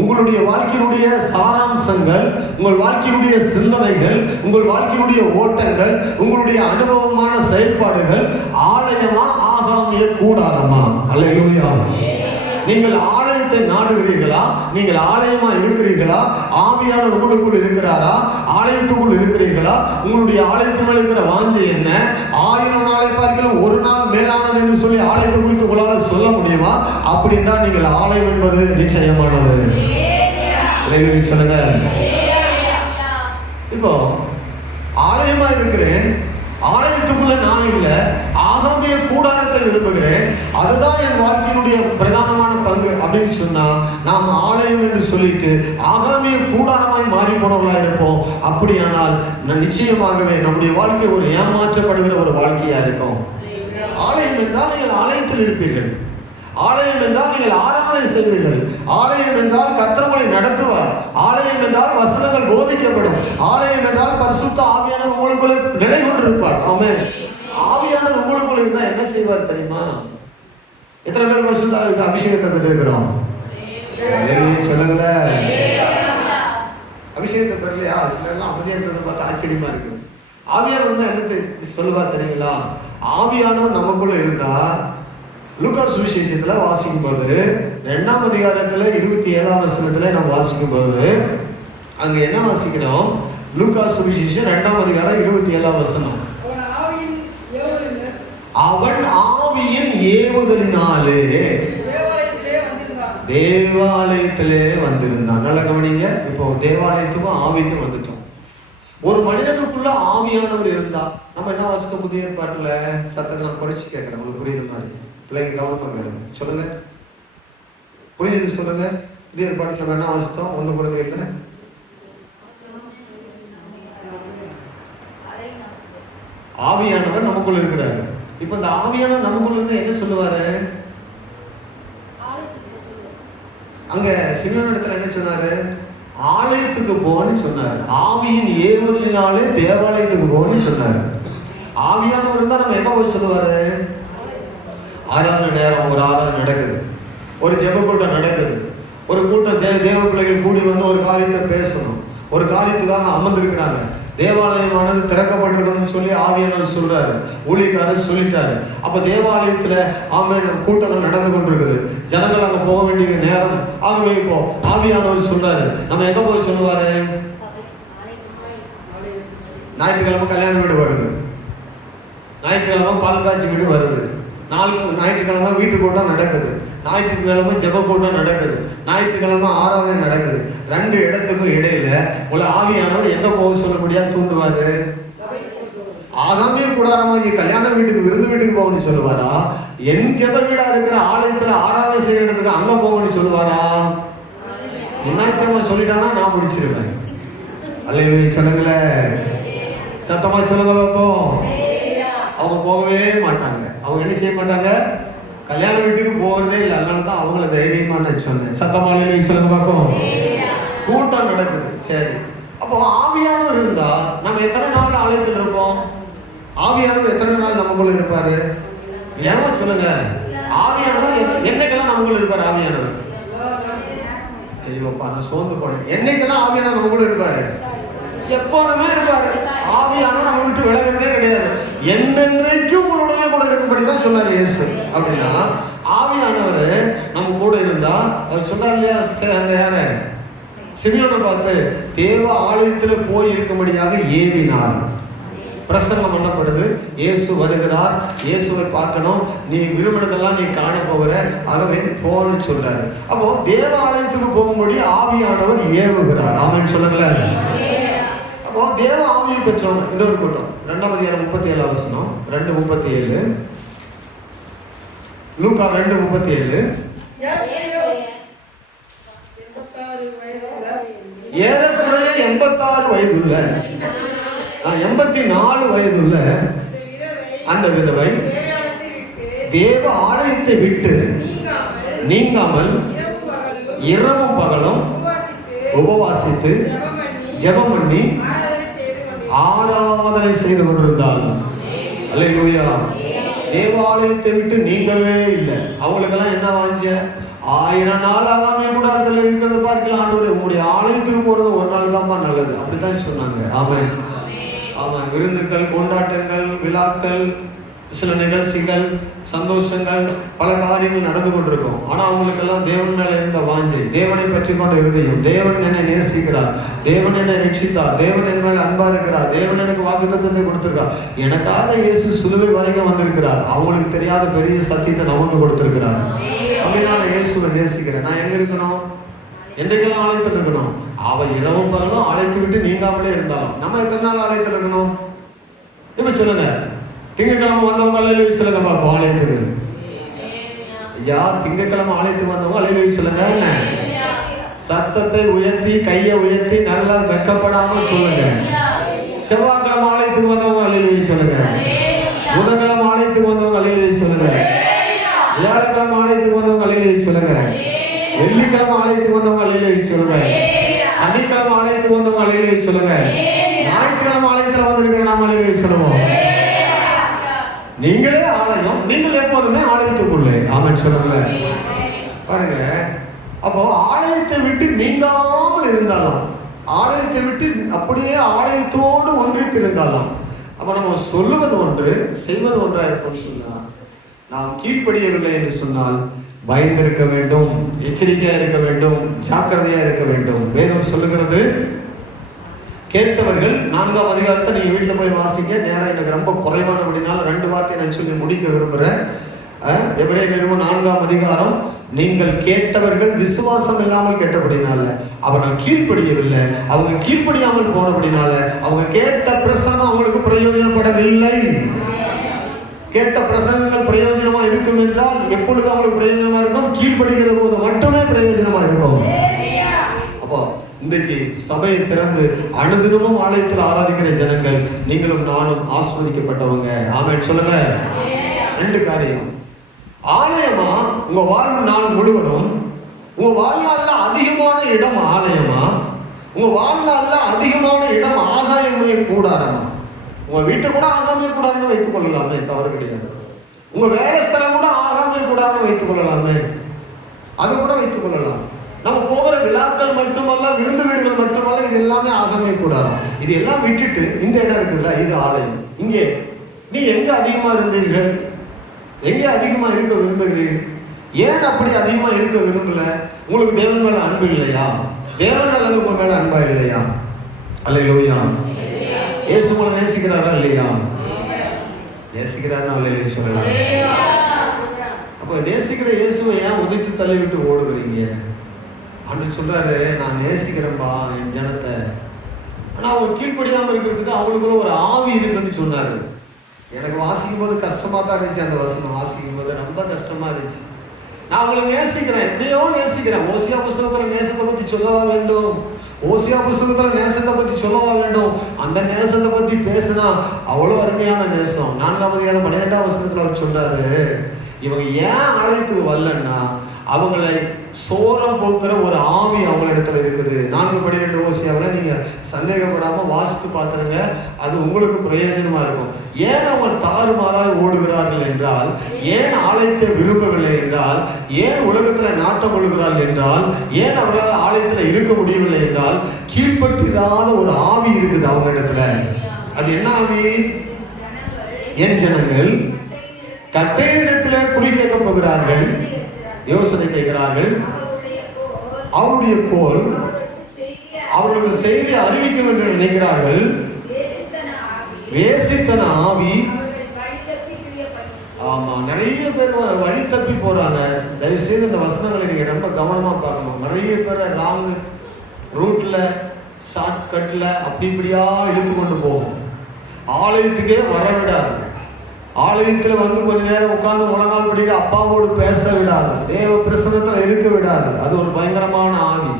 உங்களுடைய வாழ்க்கையினுடைய சாராம்சங்கள், உங்கள் வாழ்க்கையினுடைய சிந்தனைகள், உங்கள் வாழ்க்கையினுடைய ஓட்டங்கள், உங்களுடைய அனுபவமான செயல்பாடுகள் ஆலயமா ஆகாமிய கூடாரமா? அல்லேலூயா. நீங்கள் ஆலயத்தை நாடுகிறீர்களா? நீங்கள் ஆலயமா இருக்கிறீர்களா? ஆவியானவர் உங்களுக்குள் இருக்கிறாரா? ஆலயத்துக்குள் இருக்கிறீர்களா? உங்களுடைய ஆலயத்தின் மேல் இருக்கிற வாஞ்சை என்ன? 1000 நாளை பார்க்கலாம் ஒரு நாள் மேலானது என்று சொல்லி ஆலயத்தை குறித்து உங்களால் சொல்ல முடியுமா? அப்படின்னா நீங்கள் ஆலயம் என்பது நிச்சயமானது. சொல்லுங்க. இப்போ ஆலயமா இருக்கிறேன், ஆலயத்துக்குள்ள நான் இல்லை, ஆகாமிய கூடாரத்தை விரும்புகிறேன், அதுதான் என் வாழ்க்கையினுடைய பிரதானமான பங்கு அப்படின்னு சொன்னா நாம் ஆலயம் என்று சொல்லிட்டு ஆகாமிய கூடாரமாய் மாறி போனவர்களா இருப்போம். அப்படியானால் நிச்சயமாகவே நம்முடைய வாழ்க்கை ஒரு ஏமாற்றப்படுகிற ஒரு வாழ்க்கையா இருக்கும். ஆலயம் என்றால் நீங்கள் ஆலயத்தில் இருப்பீர்கள், ஆலயம் என்றால் நீங்கள் ஆராதனை செய்வீர்கள், ஆலயம் என்றால் கர்த்தரை நடத்துவார், ஆலயம் என்றால் வசனங்கள் போதிக்கப்படும், ஆலயம் என்றால் பரிசுத்த ஆவியானவர் உங்களுக்குள்ள நிலை கொண்டிருப்பார். ஆமென். ஆவியானவர் உங்களுக்குள்ள இருந்தா என்ன செய்வார் தெரியுமா? எத்தனை பேர் பரிசுத்த அபிஷேகத்தை பெற்றிருக்கிறோம்? சொல்லுங்களேன். அபிஷேகத்தை பெறலையா? சிலர்லாம் அமைதியா இருக்கிறத பார்த்து ஆச்சரியமா இருக்குது. ஆவியானவர் என்னத்தை சொல்லுவார் தெரியுங்களா? ஆவியானவர் நமக்குள்ள இருந்தா, லூக்கா சுவிசேஷத்துல வாசிக்கும் போது 2ஆம் அதிகாரத்துல 27ஆம் வசனத்துல நம்ம வாசிக்கும் போது அங்க என்ன வாசிக்கிறோம்? லூக்கா சுவிசேஷம் 2ஆம் அதிகாரம் 27ஆம் வசனம். அவன் ஆவியின் ஏவுதலினாலே தேவாலயத்திலே வந்திருந்தான். நல்ல கவனிங்க. இப்போ தேவாலயத்துக்கும் ஆவிக்கும் வந்துட்டோம். ஒரு மனிதனுக்குள்ள ஆவியானவர் இருந்தா நம்ம என்ன வாசித்தோம்? புதிய ஏற்பாட்டுல சத்தத்தை நான் குறைச்சி கேட்கிறேன், உங்களுக்கு புரியுற மாதிரி. பிள்ளைங்க கவனமா கேளுங்க. சொல்லுங்க, புரியுது சொல்லுங்க. புதிய ஏற்பாட்டுல நம்ம என்ன வாசித்தோம்? ஒண்ணு குறைந்த இல்லை, ஆவியானவர் நமக்குள்ள இருக்கிறாரு. இப்ப இந்த ஆவியானவர் நமக்குள்ள இருந்து என்ன சொல்லுவாரு? அங்க சின்ன இடத்துல என்ன சொன்னாரு? ஆலயத்துக்கு போன்னு சொன்னாரு. ஆவியின் ஏவுதலினாலே தேவாலயத்துக்கு போன்னு சொன்னாரு. ஆவியானவர் இருந்தா நம்ம எங்க போய் சொல்லுவாரு? ஆராதனை நேரம், ஒரு ஆராதனை நடக்குது, ஒரு ஜெப கூட்டம் நடக்குது, ஒரு கூட்டம் தேவ பிள்ளைகள் கூடி வந்து ஒரு காரியத்தை பேசணும், ஒரு காரியத்துக்காக அமர்ந்திருக்கிறாங்க. தேவாலயமானது திறக்கப்பட்டிருக்கணும்னு சொல்லி ஆவியானவர் சொல்றாரு, ஊழியக்காரர் சொல்லிட்டாரு. அப்ப தேவாலயத்துல கூட்டங்கள் நடந்து கொண்டிருக்குது, ஜனங்கள் அங்க போக வேண்டிய நேரம். ஆகவே இப்போ ஆவியானவர் சொல்றாரு, நம்ம எங்க போய் சொல்லுவாரு? ஞாயிற்றுக்கிழமை கல்யாண வீடு வருது, ஞாயிற்றுக்கிழமை பால் காட்சி வீடு வருது, ஞாயிற்றுக்கிழமை வீட்டு கூட்டம் நடக்குது, ஞாயிற்றுக்கிழமை ஜெப கூட்டம் நடக்குது, ஞாயிற்றுக்கிழமை ஆராதனை நடக்குது. 2 இடத்துக்கும் இடையில உள்ள ஆவியானவர் எங்க போக சொல்ல முடியாது தூண்டுவாரு? ஆகாமிய கூடாரமாகி கல்யாண வீட்டுக்கு விருந்து வீட்டுக்கு போகணும்னு சொல்லுவாரா? என் ஜெப வீடா இருக்கிற ஆலயத்துல ஆராதனை செய்யறதுக்கு அங்க போகணும்னு சொல்லுவாரா? என்னாச்சமா சொல்லிட்டானா நான் முடிச்சிருவேன். அல்லேலூயா சொல்லுங்களேன், சத்தமா சொல்லுங்க பார்ப்போம். அவங்க போகவே மாட்டாங்க. அவங்க என்ன செய்ய மாட்டாங்க? கல்யாண வீட்டுக்கு போகிறதே இல்லை. அதனால தான் அவங்கள தைரியமா நான் சொன்னேன். சத்தமாலே சொல்லுங்க பார்ப்போம். கூட்டம் நடக்குது, சரி. அப்போ ஆவியானவர் இருந்தா நம்ம எத்தனை நாள் ஆலயத்தில் இருப்போம்? ஆவியானவர் எத்தனை நாள் நமக்குள்ள இருப்பாரு? ஏமா சொல்லுங்க. ஆவியானவர் என்னைக்கெல்லாம் நமக்குள்ள இருப்பாரு? ஆவியானவர் ஐயோப்பா நான் சோர்ந்து போனேன். என்னைக்கெல்லாம் ஆவியானவர் நமக்குள்ள இருப்பாரு? எப்போதுமே இருப்பாரு. ஆவியானவர் நம்ம விட்டு விலகிறதே கிடையாது. என்னென்றைக்கும் உங்களுடனே கூட இருக்கும்படிதான் சொன்னார் இயேசு. அப்படின்னா ஆவியானவர் நம்ம கூட இருந்தா, அவர் சொன்னார் இல்லையா, அந்த யாரு சிமியோனை பார்த்து தேவ ஆலயத்துல போய் இருக்கும்படியாக ஏவினார். பிரசங்கம் பண்ணப்படுது, இயேசு வருகிறார், இயேசுவை பார்க்கணும், நீ விரும்பினதெல்லாம் நீ காண போகிற, ஆகவே போன்னு சொல்றாரு. அப்போ தேவ ஆலயத்துக்கு போகும்படி ஆவியானவர் ஏவுகிறார். ஆமென் சொல்லுங்களேன். அப்போ தேவ ஆவியை பெற்றவங்க இன்னொரு கூட்டம் 2ஆம் அதிகாரம் 37 வசனம் 2:37, லூக்கா 2:37. ஏறக்குறைய 86 வயதுள்ள 84 வயதுள்ள அந்த விதவை தேவ ஆலயத்தை விட்டு நீங்காமல் இரவும் பகலும் உபவாசித்து ஜெபம் பண்ணி ஆராதனை செய்து கொண்டிருந்தாள். அல்லேலூயா. தேவாலயத்தை விட்டு நீங்கவே இல்லை. அவங்களுக்கெல்லாம் என்ன வாஞ்ச? 1000 நாள் ஆகாமே கூட அதில் இருக்கிறது பார்க்கலாம். ஆண்டவரே உங்களுடைய ஆலயத்துக்கு போறது ஒரு நாள் தான்ப்பா நல்லது, அப்படித்தான் சொன்னாங்க. ஆமென். ஆமா, விருந்துகள், கொண்டாட்டங்கள், விழாக்கள், சில நிகழ்ச்சிகள், சந்தோஷங்கள், பல காரியங்கள் நடந்து கொண்டிருக்கும். ஆனா அவங்களுக்கெல்லாம் தேவன் மேல இருந்த வாஞ்சை, தேவனை பற்றி கொண்ட இருதயம், தேவன் என்னை நேசிக்கிறார், தேவன் என்னை ரட்சித்தார், தேவன் என் மேல் அன்பா இருக்கிறார், தேவன் எனக்கு வாக்குத்தத்தத்தை கொடுத்திருக்கார், எனக்காக இயேசு சிலுவை வரைக்கும் வந்திருக்கிறார், அவங்களுக்கு தெரியாத பெரிய சத்தியத்தை நமக்கு கொடுத்திருக்கிறார். அப்படின்னா நான் இயேசுவை நேசிக்கிறேன். நான் எங்க இருக்கணும்? என்றைக்கெல்லாம் ஆலயத்தில் இருக்கணும்? அவ இரவும் பகலும் ஆலயத்தை விட்டு நீங்காமலே இருந்தாலும் நம்ம எத்தனை நாள் ஆலயத்தில் இருக்கணும்? இப்ப சொல்லுங்க. திங்கக்கிழமை வந்தவங்க அல்லேலூயா சொல்லுங்க பாப்போம். ஆலயத்துக்கு ஐயா, திங்கக்கிழமை ஆலயத்துக்கு வந்தவங்க அல்லேலூயா சொல்லுங்க. சத்தத்தை உயர்த்தி, கையை உயர்த்தி, நல்லா வெக்கப்படாம சொல்லுங்க. செவ்வாய்க்கிழமை ஆலயத்துக்கு வந்தவங்க அல்லேலூயா சொல்லுங்க. புதன்கிழமை ஆலயத்துக்கு வந்தவங்க அல்லேலூயா சொல்லுங்க. வியாழக்கிழமை ஆலயத்துக்கு வந்தவங்க அல்லேலூயா சொல்லுங்க. வெள்ளிக்கிழமை ஆலயத்துக்கு வந்தவங்க அல்லேலூயா சொல்லுங்க. சனிக்கிழமை ஆலயத்துக்கு வந்தவங்க அல்லேலூயா சொல்லுங்க. ஞாயிற்றுக்கிழமை ஆலயத்தில் வந்திருக்கிற நாம அல்லேலூயா சொல்லுவோம். நீங்களே ஆலயம், நீங்கள் எப்போதுமே ஆலயத்துக்குள்ளே. ஆமென் சொல்லுங்க பாருங்க. அப்போ ஆலயத்தை விட்டு நீங்காமல் இருந்தாலும், ஆலயத்தை விட்டு அப்படியே ஆலயத்தோடு ஒன்றித்து இருந்தாலும், அப்ப நம்ம சொல்லுவது ஒன்று செய்வது ஒன்றா இருக்கும். சொன்னா நாம் கீழ்ப்படியவில்லை என்று சொன்னால் பயந்திருக்க வேண்டும், எச்சரிக்கையா இருக்க வேண்டும், ஜாக்கிரதையா இருக்க வேண்டும். வேதம் சொல்லுகிறது, கேட்டவர்கள் 4ஆம் அதிகாரத்தை நீங்க வீட்டுல போய் வாசிங்க. நேரம் எனக்கு ரொம்ப குறைவானபடினால 2 வார்த்தை நான் சொல்லி முடிக்க விரும்புறேன். எபிரேயர் நிருபம் 4ஆம் அதிகாரம், நீங்கள் கேட்டவர்கள் விசுவாசம் இல்லாமல் கேட்டபடினால அவர்கள் கீழ்ப்படியவில்லை, அவங்க கீழ்ப்படியாமல் போனபடினால அவங்க கேட்ட பிரசங்கம் அவங்களுக்கு பிரயோஜனப்படவில்லை. கேட்ட பிரசங்கங்கள் பிரயோஜனமா இருக்கும் என்றால் எப்பொழுது அவங்களுக்கு பிரயோஜனமா இருக்கும்? கீழ்ப்படுகிற போது மட்டுமே பிரயோஜனமா இருக்கும். அப்போ இன்றைக்கு சபையை திறந்து அனுதினமும் ஆலயத்தில் ஆராதிக்கிற ஜனங்கள் நீங்களும் நானும் ஆஸ்வதிக்கப்பட்டவங்க. ஆமென் சொல்லுங்க. 2 காரியம். ஆலயமா உங்க வாழ்நாள் முழுவதும், உங்க வாழ்நாள்ல அதிகமான இடம் ஆலயமா, உங்க வாழ்நாள்ல அதிகமான இடம் ஆகாயமே கூடாரமா? உங்க வீட்டை கூட ஆகாமே கூடாரம் வைத்துக் கொள்ளலாமே, தவறு கிடையாது. உங்க வேலை ஸ்தலம் கூட ஆகாமே கூடாரம் வைத்துக் கொள்ளலாமே, அது கூட வைத்துக் கொள்ளலாம். நம்ம போகிற விழாக்கள் ஜனங்கள் மட்டுமல்ல, விருந்து வீடுகள் மட்டுமல்ல, இது எல்லாமே ஆகவே கூடாது. இது எல்லாம் விட்டுட்டு இந்த இடம் இருக்குதுல்ல, இது ஆலயம். இங்கே நீ எங்க அதிகமா இருந்தீர்கள்? எங்கே அதிகமா இருக்க விரும்புகிறீர்கள்? ஏன் அப்படி அதிகமா இருக்க விரும்பல? உங்களுக்கு தேவன் மேல அன்பு இல்லையா? தேவன் மேல உங்க மேல அன்பா இல்லையா? அல்லேலூயா. இயேசு உங்களை நேசிக்கிறாரா இல்லையா? நேசிக்கிறாரா இல்லையா சொல்லலாம். அப்ப நேசிக்கிற இயேசுவை ஏன் உதைத்து தள்ளி விட்டு ஓடுகிறீங்க? அப்படின்னு சொல்றாரு, நான் நேசிக்கிறேன்பா என் ஜனத்தை. ஆனா அவங்க கீழ்ப்படியாம இருக்கிறதுக்கு அவங்களுக்குள்ள ஒரு ஆவி இருக்குன்னு சொன்னாரு. எனக்கு வாசிக்கும் போது கஷ்டமா தான் இருந்துச்சு. அந்த வசனம் வாசிக்கும் போது ரொம்ப கஷ்டமா இருந்துச்சு. நான் அவங்களை நேசிக்கிறேன், எப்படியோ நேசிக்கிறேன். ஓசியா புஸ்தகத்துல நேசத்தை பத்தி சொல்லவா வேண்டும்? ஓசியா புஸ்தகத்துல நேசத்தை பத்தி சொல்லவா வேண்டும்? அந்த நேசத்தை பத்தி பேசினா அவ்வளவு அருமையான நேசம். 4:12 வசனத்துல அவர் சொல்றாரு, இவங்க ஏன் ஆலயத்துக்கு வரலன்னா அவங்களை சோரம் போக்குற ஒரு ஆவி அவங்களிடத்துல இருக்குது. 4:12 ஓசியாவில் நீங்க சந்தேகப்படாம வாசித்து பார்த்துருங்க, அது உங்களுக்கு பிரயோஜனமா இருக்கும். ஏன் அவங்க தாறுமாறாய் ஓடுகிறார்கள் என்றால், ஏன் ஆலயத்தை விரும்பவில்லை என்றால், ஏன் உலகத்துல நாட்டம் கொள்கிறார்கள் என்றால், ஏன் அவர்களால் ஆலயத்துல இருக்க முடியவில்லை என்றால், கீழ்ப்பட்டிராத ஒரு ஆவி இருக்குது அவங்க இடத்துல. அது என்ன ஆவி? என் ஜனங்கள் கட்டையிடத்துல குறி கேட்க போகிறார்கள், யோசனை கேட்கிறார்கள். அவருடைய கோல் அவர்களுக்கு செய்தி அறிவிக்க வேண்டும் நினைக்கிறார்கள். வேசித்தன ஆவி. ஆமா, நிறைய பேர் வழி தப்பி போறாங்க. தயவு செய்து இந்த வசனங்களை நீங்க ரொம்ப கவனமா பார்க்கணும். நிறைய பேர் ராங் ரூட்ல, ஷார்ட் கட்ல அப்படி இப்படியா இழுத்து கொண்டு போகும். ஆலயத்துக்கே வரவிடாது. ஆலயத்துல வந்து கொஞ்ச நேரம் உட்கார்ந்து முழங்கால் படிக்க அப்பாவோடு பேச விடாது. தேவ பிரசன்னத்துல இருக்க விடாது. அது ஒரு பயங்கரமான ஆவி.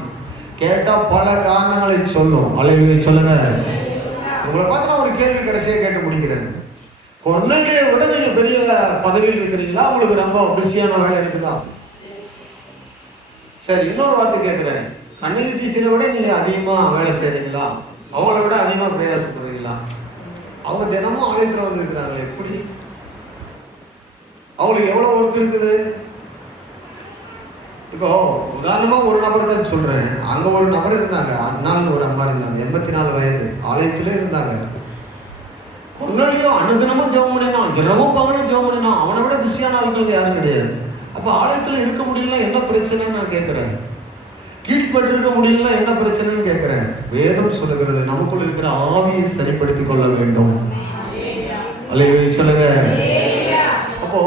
கேட்டா பல காரணங்களை சொல்லும். அல்லேலூயா சொல்லுங்க. உங்களை பார்த்து நான் ஒரு கேள்வி கடைசியா கேட்டு முடிக்கிறேன். கொர்நேலியை விட நீங்க பெரிய பதவியில் இருக்கிறீங்களா? உங்களுக்கு ரொம்ப பிஸியான வேலை இருக்குதா? சரி, இன்னொரு வார்த்தை கேட்கிறேன். கண்ணகி டீச்சரை விட நீங்க அதிகமா வேலை செய்றீங்களா? அவங்கள விட அதிகமா பிரயாசப்படுறீங்களா? அவங்க தினமும் ஆலயத்துல வந்து இருக்கிறாங்க. எப்படி? அவங்களுக்கு எவ்வளவு ஒர்க் இருக்குது? இப்போ உதாரணமா ஒரு நபர் தான் சொல்றேன். அங்க ஒரு நபர் இருந்தாங்க, அண்ணான்னு ஒரு அம்மா இருந்தாங்க, 84 வயது, ஆலயத்திலே இருந்தாங்க. கொர்நேலியோ அன்னதினமும் ஜெபம் பண்ணினான், இரவும் பகலும் ஜெபம் பண்ணினான். அவனை விட பிஸியான ஆட்கள் யாரும் கிடையாது. அப்ப ஆலயத்துல இருக்க முடியல, என்ன பிரச்சனைன்னு நான் கேட்கிறேன். கீழ்பட்டு இருக்க முடியல, என்ன பிரச்சனைன்னு கேட்கிறேன். வேதம் சொல்லுகிறது, நமக்குள்ள இருக்கிற ஆவியை சரிப்படுத்திக் கொள்ள வேண்டும். அல்லேலூயா சொல்லுங்க. அப்போ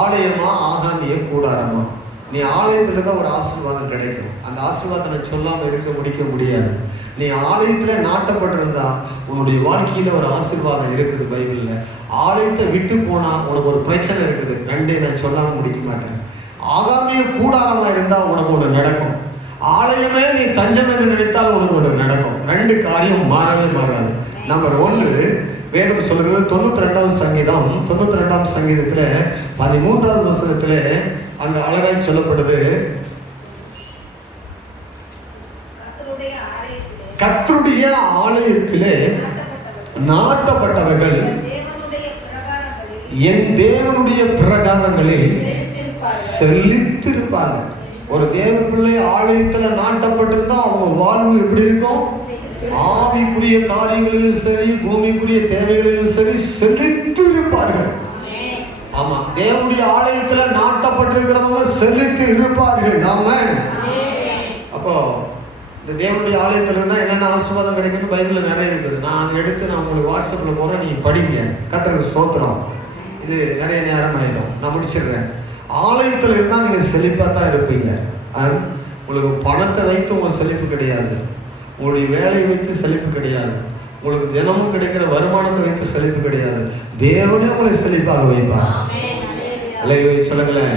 ஆலயமா ஆகாமிய கூடாரமா? நீ ஆலயத்துல தான் ஒரு ஆசீர்வாதம் கிடைக்கும். அந்த ஆசீர்வாதத்தை சொல்லாம இருக்க முடிக்க முடியாது. நீ ஆலயத்துல நாட்டப்பட்டிருந்தா உன்னுடைய வாழ்க்கையில ஒரு ஆசீர்வாதம் இருக்குது. பைபிள்ல ஆலயத்தை விட்டு போனா உனக்கு ஒரு பிரச்சனை இருக்குது. ரெண்டே நான் சொல்லாம முடிக்க மாட்டேன். ஆகாமிய கூடாரமா இருந்தா உனக்கு ஒன்று நடக்கும். ஆலயமே நீ தஞ்சம் என்று நினைத்தால் உனக்கு ஒன்று நடக்கும். ரெண்டு காரியம் மாறவே மாறாது. நம்பர் 1, வேதம் சொல்லுகிறது 92ஆம் சங்கீதம் 92ஆம் சங்கீதத்துல 13ஆவது வசனத்துல அங்க அழகாய் சொல்லப்படுது, கர்த்தருடைய ஆலயத்திலே நாட்டப்பட்டவர்கள் என் தேவனுடைய பிரகாரங்களில் செழித்திருப்பாங்க. ஒரு தேவ பிள்ளை ஆலயத்துல நாட்டப்பட்டிருந்தா அவங்க வாழ்வு எப்படி இருக்கும்? ஆவிக்குரிய காரியங்களிலும் சரி, பூமிக்குரிய தேவைகளிலும் சரி செழித்து இருப்பார்கள். ஆமா, தேவனுடைய ஆலயத்துல நாட்டப்பட்டிருக்கிறவங்க செழித்து இருப்பார்கள். ஆமென். அப்போ இந்த தேவனுடைய ஆலயத்துல இருந்தா என்னென்ன ஆசீர்வாதம் கிடைக்குன்னு பைபிள்ல நிறைய இருக்குது. நான் அதை எடுத்து நான் உங்களுக்கு வாட்ஸ்அப்ல போறேன், நீங்க படிங்க. கர்த்தருக்கு ஸ்தோத்திரம். இது நிறைய நேரம் ஆயிடும், நான் முடிச்சிடுறேன். ஆலயத்துல இருந்தா நீங்க செழிப்பா தான் இருப்பீங்க. உங்களுக்கு பணத்தை வைத்து உங்க செழிப்பு கிடையாது. உங்களுடைய வேலையை வைத்து செழிப்பு கிடையாது. உங்களுக்கு தினமும் கிடைக்கிற வருமானத்தை வைத்து செழிப்பு கிடையாது. தேவனே உங்களை செழிப்பாக வைப்பார். அல்லேலூயா சொல்லுங்களேன்.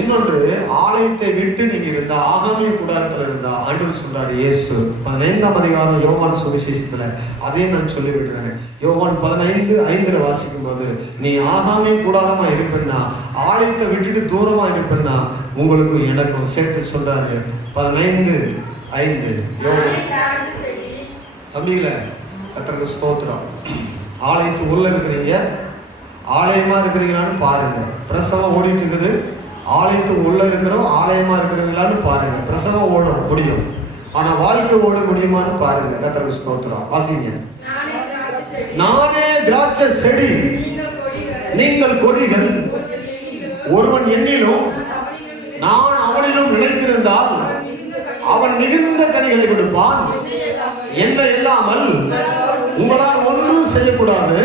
இன்னொன்று, ஆலயத்தை விட்டு நீங்க இருந்தா, ஆகாமிய கூடாரத்துல இருந்தா, ஆண்டவர் சொல்றாரு இயேசு 15ஆம் அதிகாரம் யோவான் சுவிசேஷத்துல அதே நான் சொல்லி விடுறேன். யோவான் 15:5 வாசிக்கும் போது, நீ ஆகாமிய கூடாரமா இருப்பேன்னா, ஆலயத்தை விட்டுட்டு தூரமா இருப்பேன்னா உங்களுக்கு எனக்கும் சேர்த்து சொல்றாரு. 15:5 தம்பிகள, கர்த்தருக்கு ஸ்தோத்திரம். ஆலயத்து உள்ள இருக்கிறீங்க, ஆலயமா இருக்கிறீங்களான்னு பாருங்க. பிரசவம் ஓடிட்டு இருக்குது, ஆலயத்துக்கு உள்ள இருக்கிறோம், ஆலயமா இருக்கிறவங்களான்னு பாருங்க. பிரசவம் ஓட முடியும், ஆனா வாழ்க்கை ஓட முடியுமான்னு பாருங்க. கர்த்தருக்கு ஸ்தோத்திரம். வாசிங்க. நானே திராட்சை செடி, நீங்கள் கொடிகள். ஒருவன் என்னிலும் நான் அவனிலும் நிலைத்திருந்தால் அவன் மிகுந்த கனிகளை கொடுப்பான். என்னை இல்லாமல் உங்களால் ஒன்றும் செய்யக்கூடாது.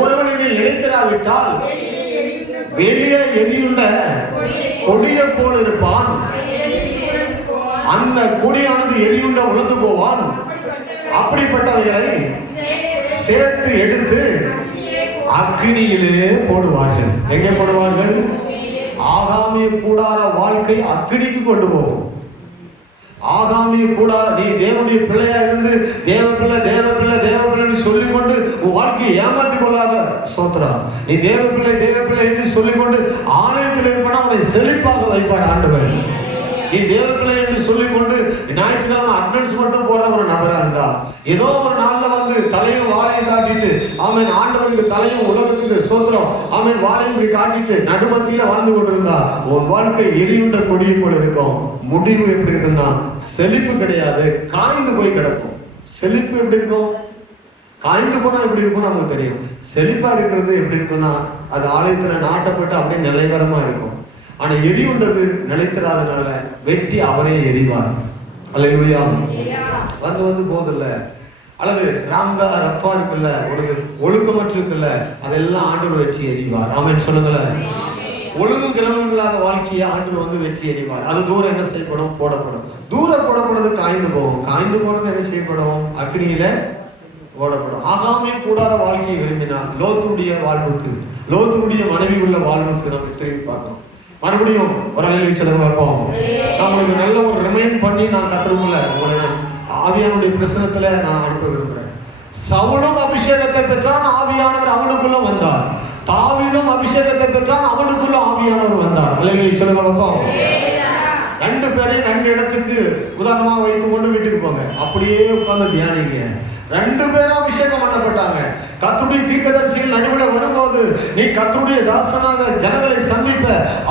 ஒருவன் என்னில் நிலைத்திராவிட்டால் வெளியே எரியுண்ட கொடியை போல இருப்பான். அந்த கொடியானது எரியுண்ட உலர்ந்து போவான். அப்படிப்பட்டவைகளை சேர்த்து எடுத்து அக்கினியிலே போடுவார்கள். எங்கே போடுவார்கள்? ஆகாமிய கூடார வாழ்க்கை அக்கினிக்கு கொண்டு போகும். ஆகாமிய கூடார, நீ தேவனுடைய பிள்ளையா இருந்து தேவ பிள்ளை தேவ பிள்ளை தேவ பிள்ளைன்னு சொல்லிக்கொண்டு உன் வாழ்க்கையை ஏமாத்தி கொள்ளாத. சோத்ரா, நீ தேவ பிள்ளை என்று சொல்லிக்கொண்டு ஆலயத்தில் இருப்பா உன்னை செழிப்பாக வைப்பார் ஆண்டவர். நீ தேவ பிள்ளை என்று சொல்லிக்கொண்டு ஞாயிற்றுக்கிழமை அட்டன்ஸ் மட்டும் போற ஒரு நபரா இருந்தா, ஏதோ ஒரு நாள்ல வந்து தலையும் வாழையும் காட்டிட்டு ஆமீன் ஆண்டவருக்கு தலையும் உலகத்துக்கு சோத்திரம் ஆமீன் வாழையும் இப்படி காட்டிட்டு நடுமத்தியில வாழ்ந்து கொண்டிருந்தா உன் வாழ்க்கை எரியுண்ட கொடியை போல இருக்கும். முடிவு எப்படி இருக்குன்னா செழிப்பு கிடையாது, காய்ந்து போய் கிடக்கும். செழிப்பு எப்படி இருக்கும்? காய்ந்து போனா எப்படி இருக்கும் நமக்கு தெரியும். செழிப்பா இருக்கிறது எப்படி இருக்குன்னா அது ஆலயத்துல நாட்டப்பட்டு அப்படியே நிலைவரமா இருக்கும். ஆனா எரியுண்டது நிலைத்திராதனால வெட்டி அவரே எரிவார். அல்லேலூயா. வந்து போதில்ல, அல்லது ராம்கா ரப்பா இருக்குல்ல, ஒழுக்கமற்று இருக்குல்ல, அதெல்லாம் ஆண்டவர் வெற்றி எறிவார். ஆமென் சொல்லுங்களேன். ஒழுங்கு கிரமங்களாக வாழ்க்கையை ஆண்டவர் வந்து வெற்றி எறிவார். அது தூரம் என்ன செய்யப்படும்? போடப்படும். தூரம் போடப்படுறது காய்ந்து போகும். காய்ந்து போனது என்ன செய்யப்படும்? அக்னியில ஓடப்படும். ஆகாமிய கூடார வாழ்க்கையை விரும்பினால் லோத்துடைய வாழ்வுக்கு, லோத்துடைய மனைவி உள்ள வாழ்வுக்கு நம்ம திரும்பி பார்க்கணும். மறுபடியும் ஒரு அலையில சொல்லுங்க பார்ப்போம். நம்மளுக்கு நல்ல ஒரு ரிமைண்ட் பண்ணி நான் கத்துருக்குள்ள உங்களை ஆவியானுடைய பிரசனத்துல நான் அனுப்ப விரும்புறேன். சவுலும் அபிஷேகத்தை பெற்றான், ஆவியானவர் அவனுக்குள்ள வந்தார். தாவீதும் அபிஷேகத்தை பெற்றான், அவனுக்குள்ள ஆவியானவர் வந்தார். அலையில சொல்லுங்க பார்ப்போம். ரெண்டு பேரையும் ரெண்டு இடத்துக்கு உதாரணமா வைத்து கொண்டு வீட்டுக்கு போங்க, அப்படியே உட்கார்ந்து தியானிங்க. ரெண்டு பேரும் அபிஷேகம் பண்ணப்பட்டாங்க. கர்த்தருடைய தீர்க்கதரிசிகள் நடுவில் வரும்போது நீ கர்த்தருடைய தாசனாக ஜனங்களை சந்திப்ப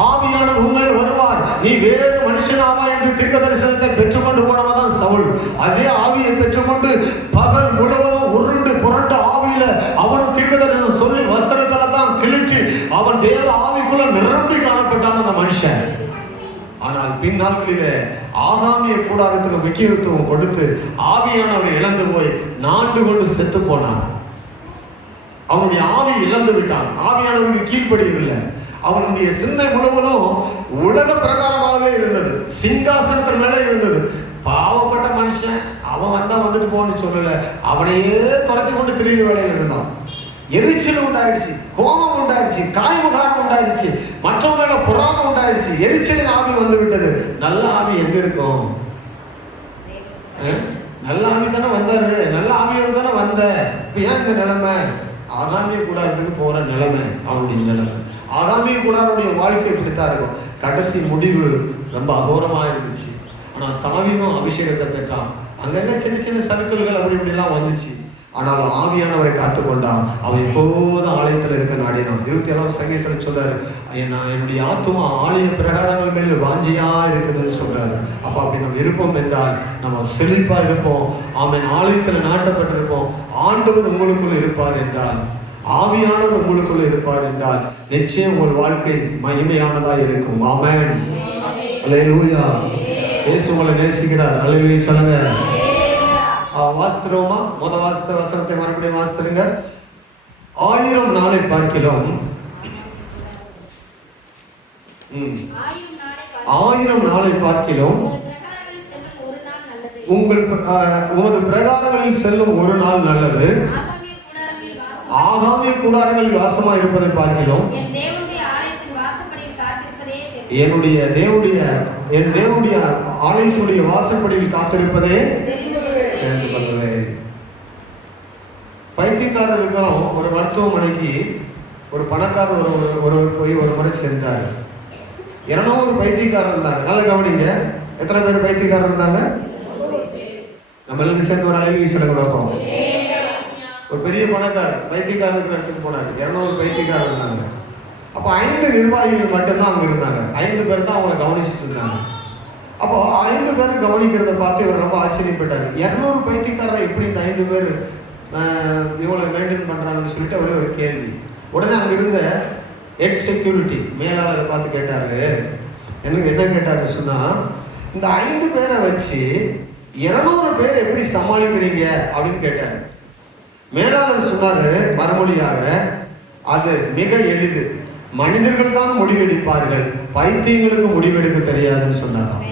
ஆவியானவர் உண்மையில் வருவார், நீ வேறு மனுஷனாவா என்று தீர்க்கதரிசனத்தை பெற்றுக்கொண்டு போனவன் சவுல். அதே ஆவியை பெற்றுக்கொண்டு பகல் முழுவதும் உருண்டு புரண்டு ஆவியில அவனும் தீர்க்கதரிசனம் சொல்லி வஸ்திரத்துல தான் கிழிச்சு அவன் தேவ ஆவிக்குள்ள நிரம்பி காணப்பட்டான் அந்த மனுஷன். ஆனால் பின் நாட்களிலே ஆகாமிய கூடாரத்துக்கு முக்கியத்துவம் கொடுத்து ஆவியானவரை இழந்து போய் நாண்டு கொண்டு செத்து போனான். அவனுடைய ஆவி இழந்து விட்டான். ஆவியானவருக்கு கீழ்ப்படியவில்லை. அவனுடைய சிந்தை முழுவதும் உலக பிரகாரமாகவே இருந்தது, சிங்காசனத்தின் மேலே இருந்தது. பாவப்பட்ட மனுஷன் அவன் வந்துட்டு போன்னு சொல்லல, அவனையே துரத்தி கொண்டு திரிவு வேலையில் இருந்தான். எரிச்சல் உண்டாயிடுச்சு, கோபம் உண்டாயிடுச்சு, காய்முகாரம் உண்டாயிடுச்சு, மற்றவங்கள பொறாம உண்டாயிடுச்சு, எரிச்சலின் ஆவி வந்து விட்டது. நல்ல ஆவி எங்க இருக்கும்? நல்ல ஆவி தானே வந்தாரு, நல்ல ஆவியோடு தானே வந்த. இப்ப ஏன் இந்த நிலைமை? ஆகாமிய கூடாரத்துக்கு போற நிலைமை அவனுடைய நிலைமை. ஆகாமிய கூடாருடைய வாழ்க்கை இப்படித்தான் இருக்கும். கடைசி முடிவு ரொம்ப அகோரமா இருந்துச்சு. ஆனா தாவீதும் அபிஷேகத்தை பெற்றான். அங்கங்க சின்ன சின்ன சர்க்கிள்கள் அப்படி இப்படிலாம் வந்துச்சு. ஆனால் ஆவியானவரை காத்துக்கொண்டான். அவன் எப்போதும் ஆலயத்தில் இருக்க நாடினான். 27ஆம் சங்கீதத்தில் சொல்றாரு, என்னுடைய ஆத்துமா ஆலய பிரகாரங்கள் மேல் வாஞ்சியா இருக்குதுன்னு சொல்றாரு. அப்ப அப்படி நம்ம இருப்போம் என்றால் நம்ம செழிப்பா இருப்போம். ஆமென். ஆலயத்தில் நாட்டப்பட்டிருப்போம். ஆண்டவர் உங்களுக்குள் இருப்பார் என்றால், ஆவியானவர் உங்களுக்குள் இருப்பார் என்றால் நிச்சயம் உங்கள் வாழ்க்கை மகிமையானதா இருக்கும். ஆமென். அல்லேலூயா. இயேசு உங்களை நேசிக்கிறார். அல்லேலூயா சொல்லுங்க. வாசிக்கிறோமா? முதல் வாசித்த வசனத்தை மறுபடியும் வாசித்துருங்க. 1000 நாளை பார்க்கிறோம். 1000 நாளை பார்க்கிறோம். உமது பிரகாரங்களில் செல்லும் ஒரு நாள் நல்லது. ஆகாமிய கூடாரங்களில் வாசமா இருப்பதை பார்க்கிறோம். என் தேவனுடைய ஆலயத்துடைய வாசப்படியில் காத்திருப்பதே தெரிந்து கொள்வேன். பைத்தியக்காரர்களுக்கும் ஒரு மருத்துவமனைக்கு ஒரு பணக்காரர் ஒருவர் போய் ஒரு முறை சென்றார். 200 பைத்தியக்காரர் இருந்தாங்க. நல்லா கவனிங்க, எத்தனை பேர் பைத்தியக்காரர் இருந்தாங்க? நம்ம எல்லாம் சேர்ந்து ஒரு அழகி சொல்லுங்க. ஒரு பெரிய பணக்காரர் பைத்தியக்காரருக்கு எடுத்துட்டு போனார். 200 பைத்தியக்காரர் இருந்தாங்க. அப்போ 5 நிர்வாகிகள் மட்டும்தான் அங்கே இருந்தாங்க. 5 பேர் தான் அவங்கள கவனிச்சுட்டு இருந்தாங்க. அப்போ 5 பேர் கவனிக்கிறத பார்த்து இவர் ரொம்ப ஆச்சரியப்பட்டார். 200 பைத்தியக்காரரை எப்படி இந்த 5 பேர் இவங்களை மெயின்டைன் பண்ணுறாங்கன்னு சொல்லிட்டு அவரே ஒரு கேள்வி. உடனே அங்கே இருந்த ஹெட் செக்யூரிட்டி மேலாளரை பார்த்து கேட்டாரு. எனக்கு என்ன கேட்டாருன்னு சொன்னால், இந்த 5 பேரை வச்சு 200 பேர் எப்படி சமாளிக்கிறீங்க அப்படின்னு கேட்டார். மேலாளர் சொன்னாரு மறுமொழியாக, அது மிக எளிது, மனிதர்கள் தான் முடிவெடுப்பார்கள், பைத்தியங்களுக்கு முடிவெடுக்க தெரியாதுன்னு சொன்னாராம்.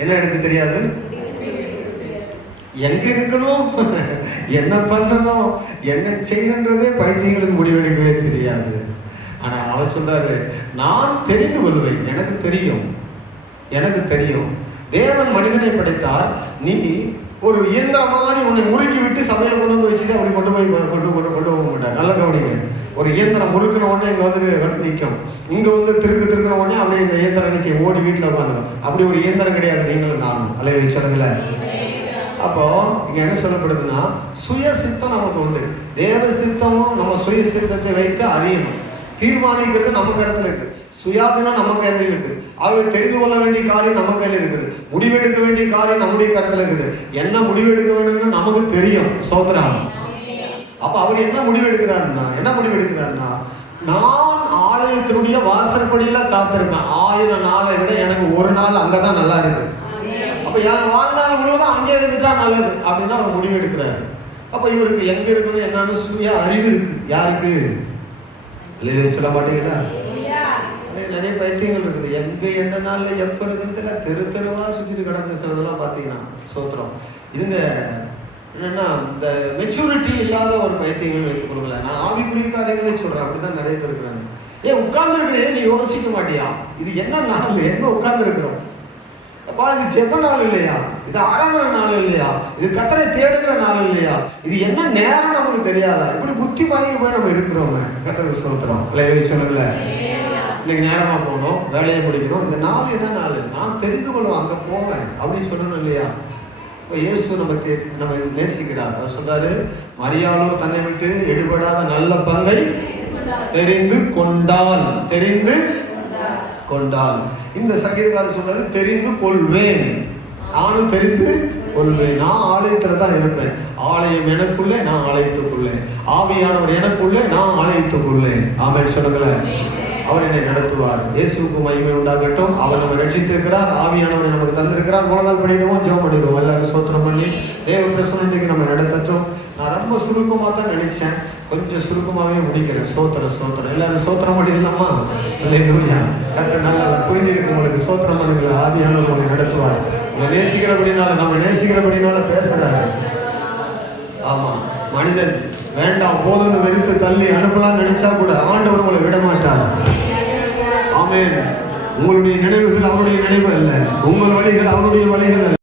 என்ன எடுக்க தெரியாது? எங்க இருக்கணும், என்ன பண்ணணும், என்ன செய்யணுன்றதே பைத்தியங்களுக்கு முடிவெடுக்கவே தெரியாது. ஆனா அவர் சொல்றாரு, நான் தெரிந்து கொள்வேன், எனக்கு தெரியும், எனக்கு தெரியும். தேவன் மனிதனை படைத்தார், நீ ஒரு இயந்திரம் மாதிரி உன்னை முறுக்கி விட்டு சமையல் கொண்டு வந்து வச்சுட்டு அப்படி கொண்டு போக மாட்டார். நல்ல கவனிங்க. ஒரு இயந்திரம் முறுக்கின உடனே இங்கே வந்து நிற்கும், இங்கே வந்து திருக்கிற உடனே அப்படியே இந்த இயந்திரம் என்ன செய்ய ஓடி வீட்டில் உட்காந்துடும். அப்படி ஒரு இயந்திரம் கிடையாது நீங்களும் நானும். அலையை சொல்லுங்களேன். அப்போ இங்க என்ன சொல்லப்படுதுன்னா, சுய சித்தம் நமக்கு உண்டு. தேவ சித்தமும் நம்ம சுய சித்தத்தை வைத்து அறியணும். தீர்மானிக்கிறது நம்ம இடத்துல இருக்கு. சுயாதீனம் நம்ம கையில் இருக்குது. ஆகவே தெரிந்து கொள்ள வேண்டிய காரியம் நம்ம கையில் இருக்குது. முடிவெடுக்க வேண்டிய காரியம் நம்முடைய கருத்துல இருக்குது. என்ன முடிவெடுக்க வேண்டும்னு நமக்கு தெரியும். சோதரம். அப்ப அவர் என்ன முடிவெடுக்கிறாருன்னா, நான் ஆலயத்தினுடைய வாசற்படியில காத்திருப்பேன். 1000 நாளை விட எனக்கு ஒரு நாள் அங்கதான் நல்லா இருக்கு. அப்ப என் வாழ்நாள் முழுவதும் அங்கே இருந்துட்டா நல்லது அப்படின்னு அவர் முடிவெடுக்கிறாரு. அப்ப இவருக்கு எங்க இருக்கணும் என்னன்னு சுய அறிவு இருக்கு. யாருக்கு? சொல்ல மாட்டீங்களா? நிறைய பைத்தியங்கள் இருக்குது. எங்க எந்த நாள்ல எப்ப இருக்கிறதுல தெருவா சுத்திட்டு கிடக்கு சிலதெல்லாம் பாத்தீங்கன்னா. சோத்திரம். இதுங்க என்னன்னா, இந்த மெச்சூரிட்டி இல்லாத ஒரு பைத்தியங்கள் வைத்துக் கொள்ளுங்கள. நான் ஆவிக்குரிய காரியங்களே சொல்றேன். அப்படிதான் நிறைய பேர் இருக்கிறாங்க. உட்கார்ந்து இருக்கிறேன், நீ யோசிக்க மாட்டியா? இது என்ன நாள், எங்க உட்கார்ந்து இருக்கிறோம்? அப்பா, இது ஜெப நாள் இல்லையா? இது ஆராதனை நாள் இல்லையா? இது கர்த்தரை தேடுகிற நாள் இல்லையா? இது என்ன நேரம் நமக்கு தெரியாதா? இப்படி புத்தி வாங்கி போய் நம்ம இருக்கிறோம். கர்த்தருக்கு ஸ்தோத்திரம். சொல்லுங்கள, இன்னைக்கு நேரமா போகணும், வேலையை முடிக்கணும், இந்த நாள் என்ன நாள் நான் தெரிந்து கொள்வேன், அங்க போவேன் அப்படின்னு சொல்லணும் இல்லையா? இப்போ இயேசு நம்ம நேசிக்கிறார். அவர் சொல்றாரு, மரியாளோ தன்னை விட்டு எடுபடாத நல்ல பங்கை தெரிந்து கொண்டால். இந்த சங்கீதக்காரர் சொல்றாரு, தெரிந்து கொள்வேன், நானும் தெரிந்து கொள்வேன். நான் ஆலயத்துல தான் இருப்பேன். ஆலயம் எனக்குள்ளே, நான் ஆலயத்துக்குள்ளே. ஆவியானவர் எனக்குள்ளே, நான் ஆலயத்துக்குள்ளே. ஆமென் சொல்லுங்களேன். அவர் என்னை நடத்துவார். இயேசுவுக்கு மகிமை உண்டாகட்டும். அவர் நம்ம ரட்சித்திருக்கிறார். ஆவியானவர் நமக்கு தந்திருக்கிறார். முழங்கால் பண்ணிடுவோம், ஜெபம் பண்ணிடுவோம். எல்லாரும் ஸ்தோத்திரம் பண்ணி தேவ பிரசன்னத்துக்கு நம்ம நடத்தட்டும். நான் ரொம்ப சுருக்கமா தான் நினைச்சேன், கொஞ்சம் சுருக்கமாவே முடிக்கிறேன். ஸ்தோத்திரம். எல்லாரும் ஸ்தோத்திரம் பண்ணிடலாமா? அல்லேலூயா. கர்த்தர் நல்லவர். புரிஞ்சிருக்கு உங்களுக்கு? ஸ்தோத்திரம் பண்ணுங்களா. ஆவியானவர் உங்களை நடத்துவார். உங்களை நேசிக்கிறபடினால, நம்ம நேசிக்கிறபடினால பேசுறாரு. ஆமா, மனிதன் வேண்டாம் போதும்னு வெறுத்து தள்ளி அனுப்பலாம் நினைச்சா கூட ஆண்டவர் உங்களை விட மாட்டார். ஆமென். உங்களுடைய நினைவுகள் அவருடைய நினைவு அல்ல, உங்கள் வழிகள் அவருடைய வழிகள் அல்ல.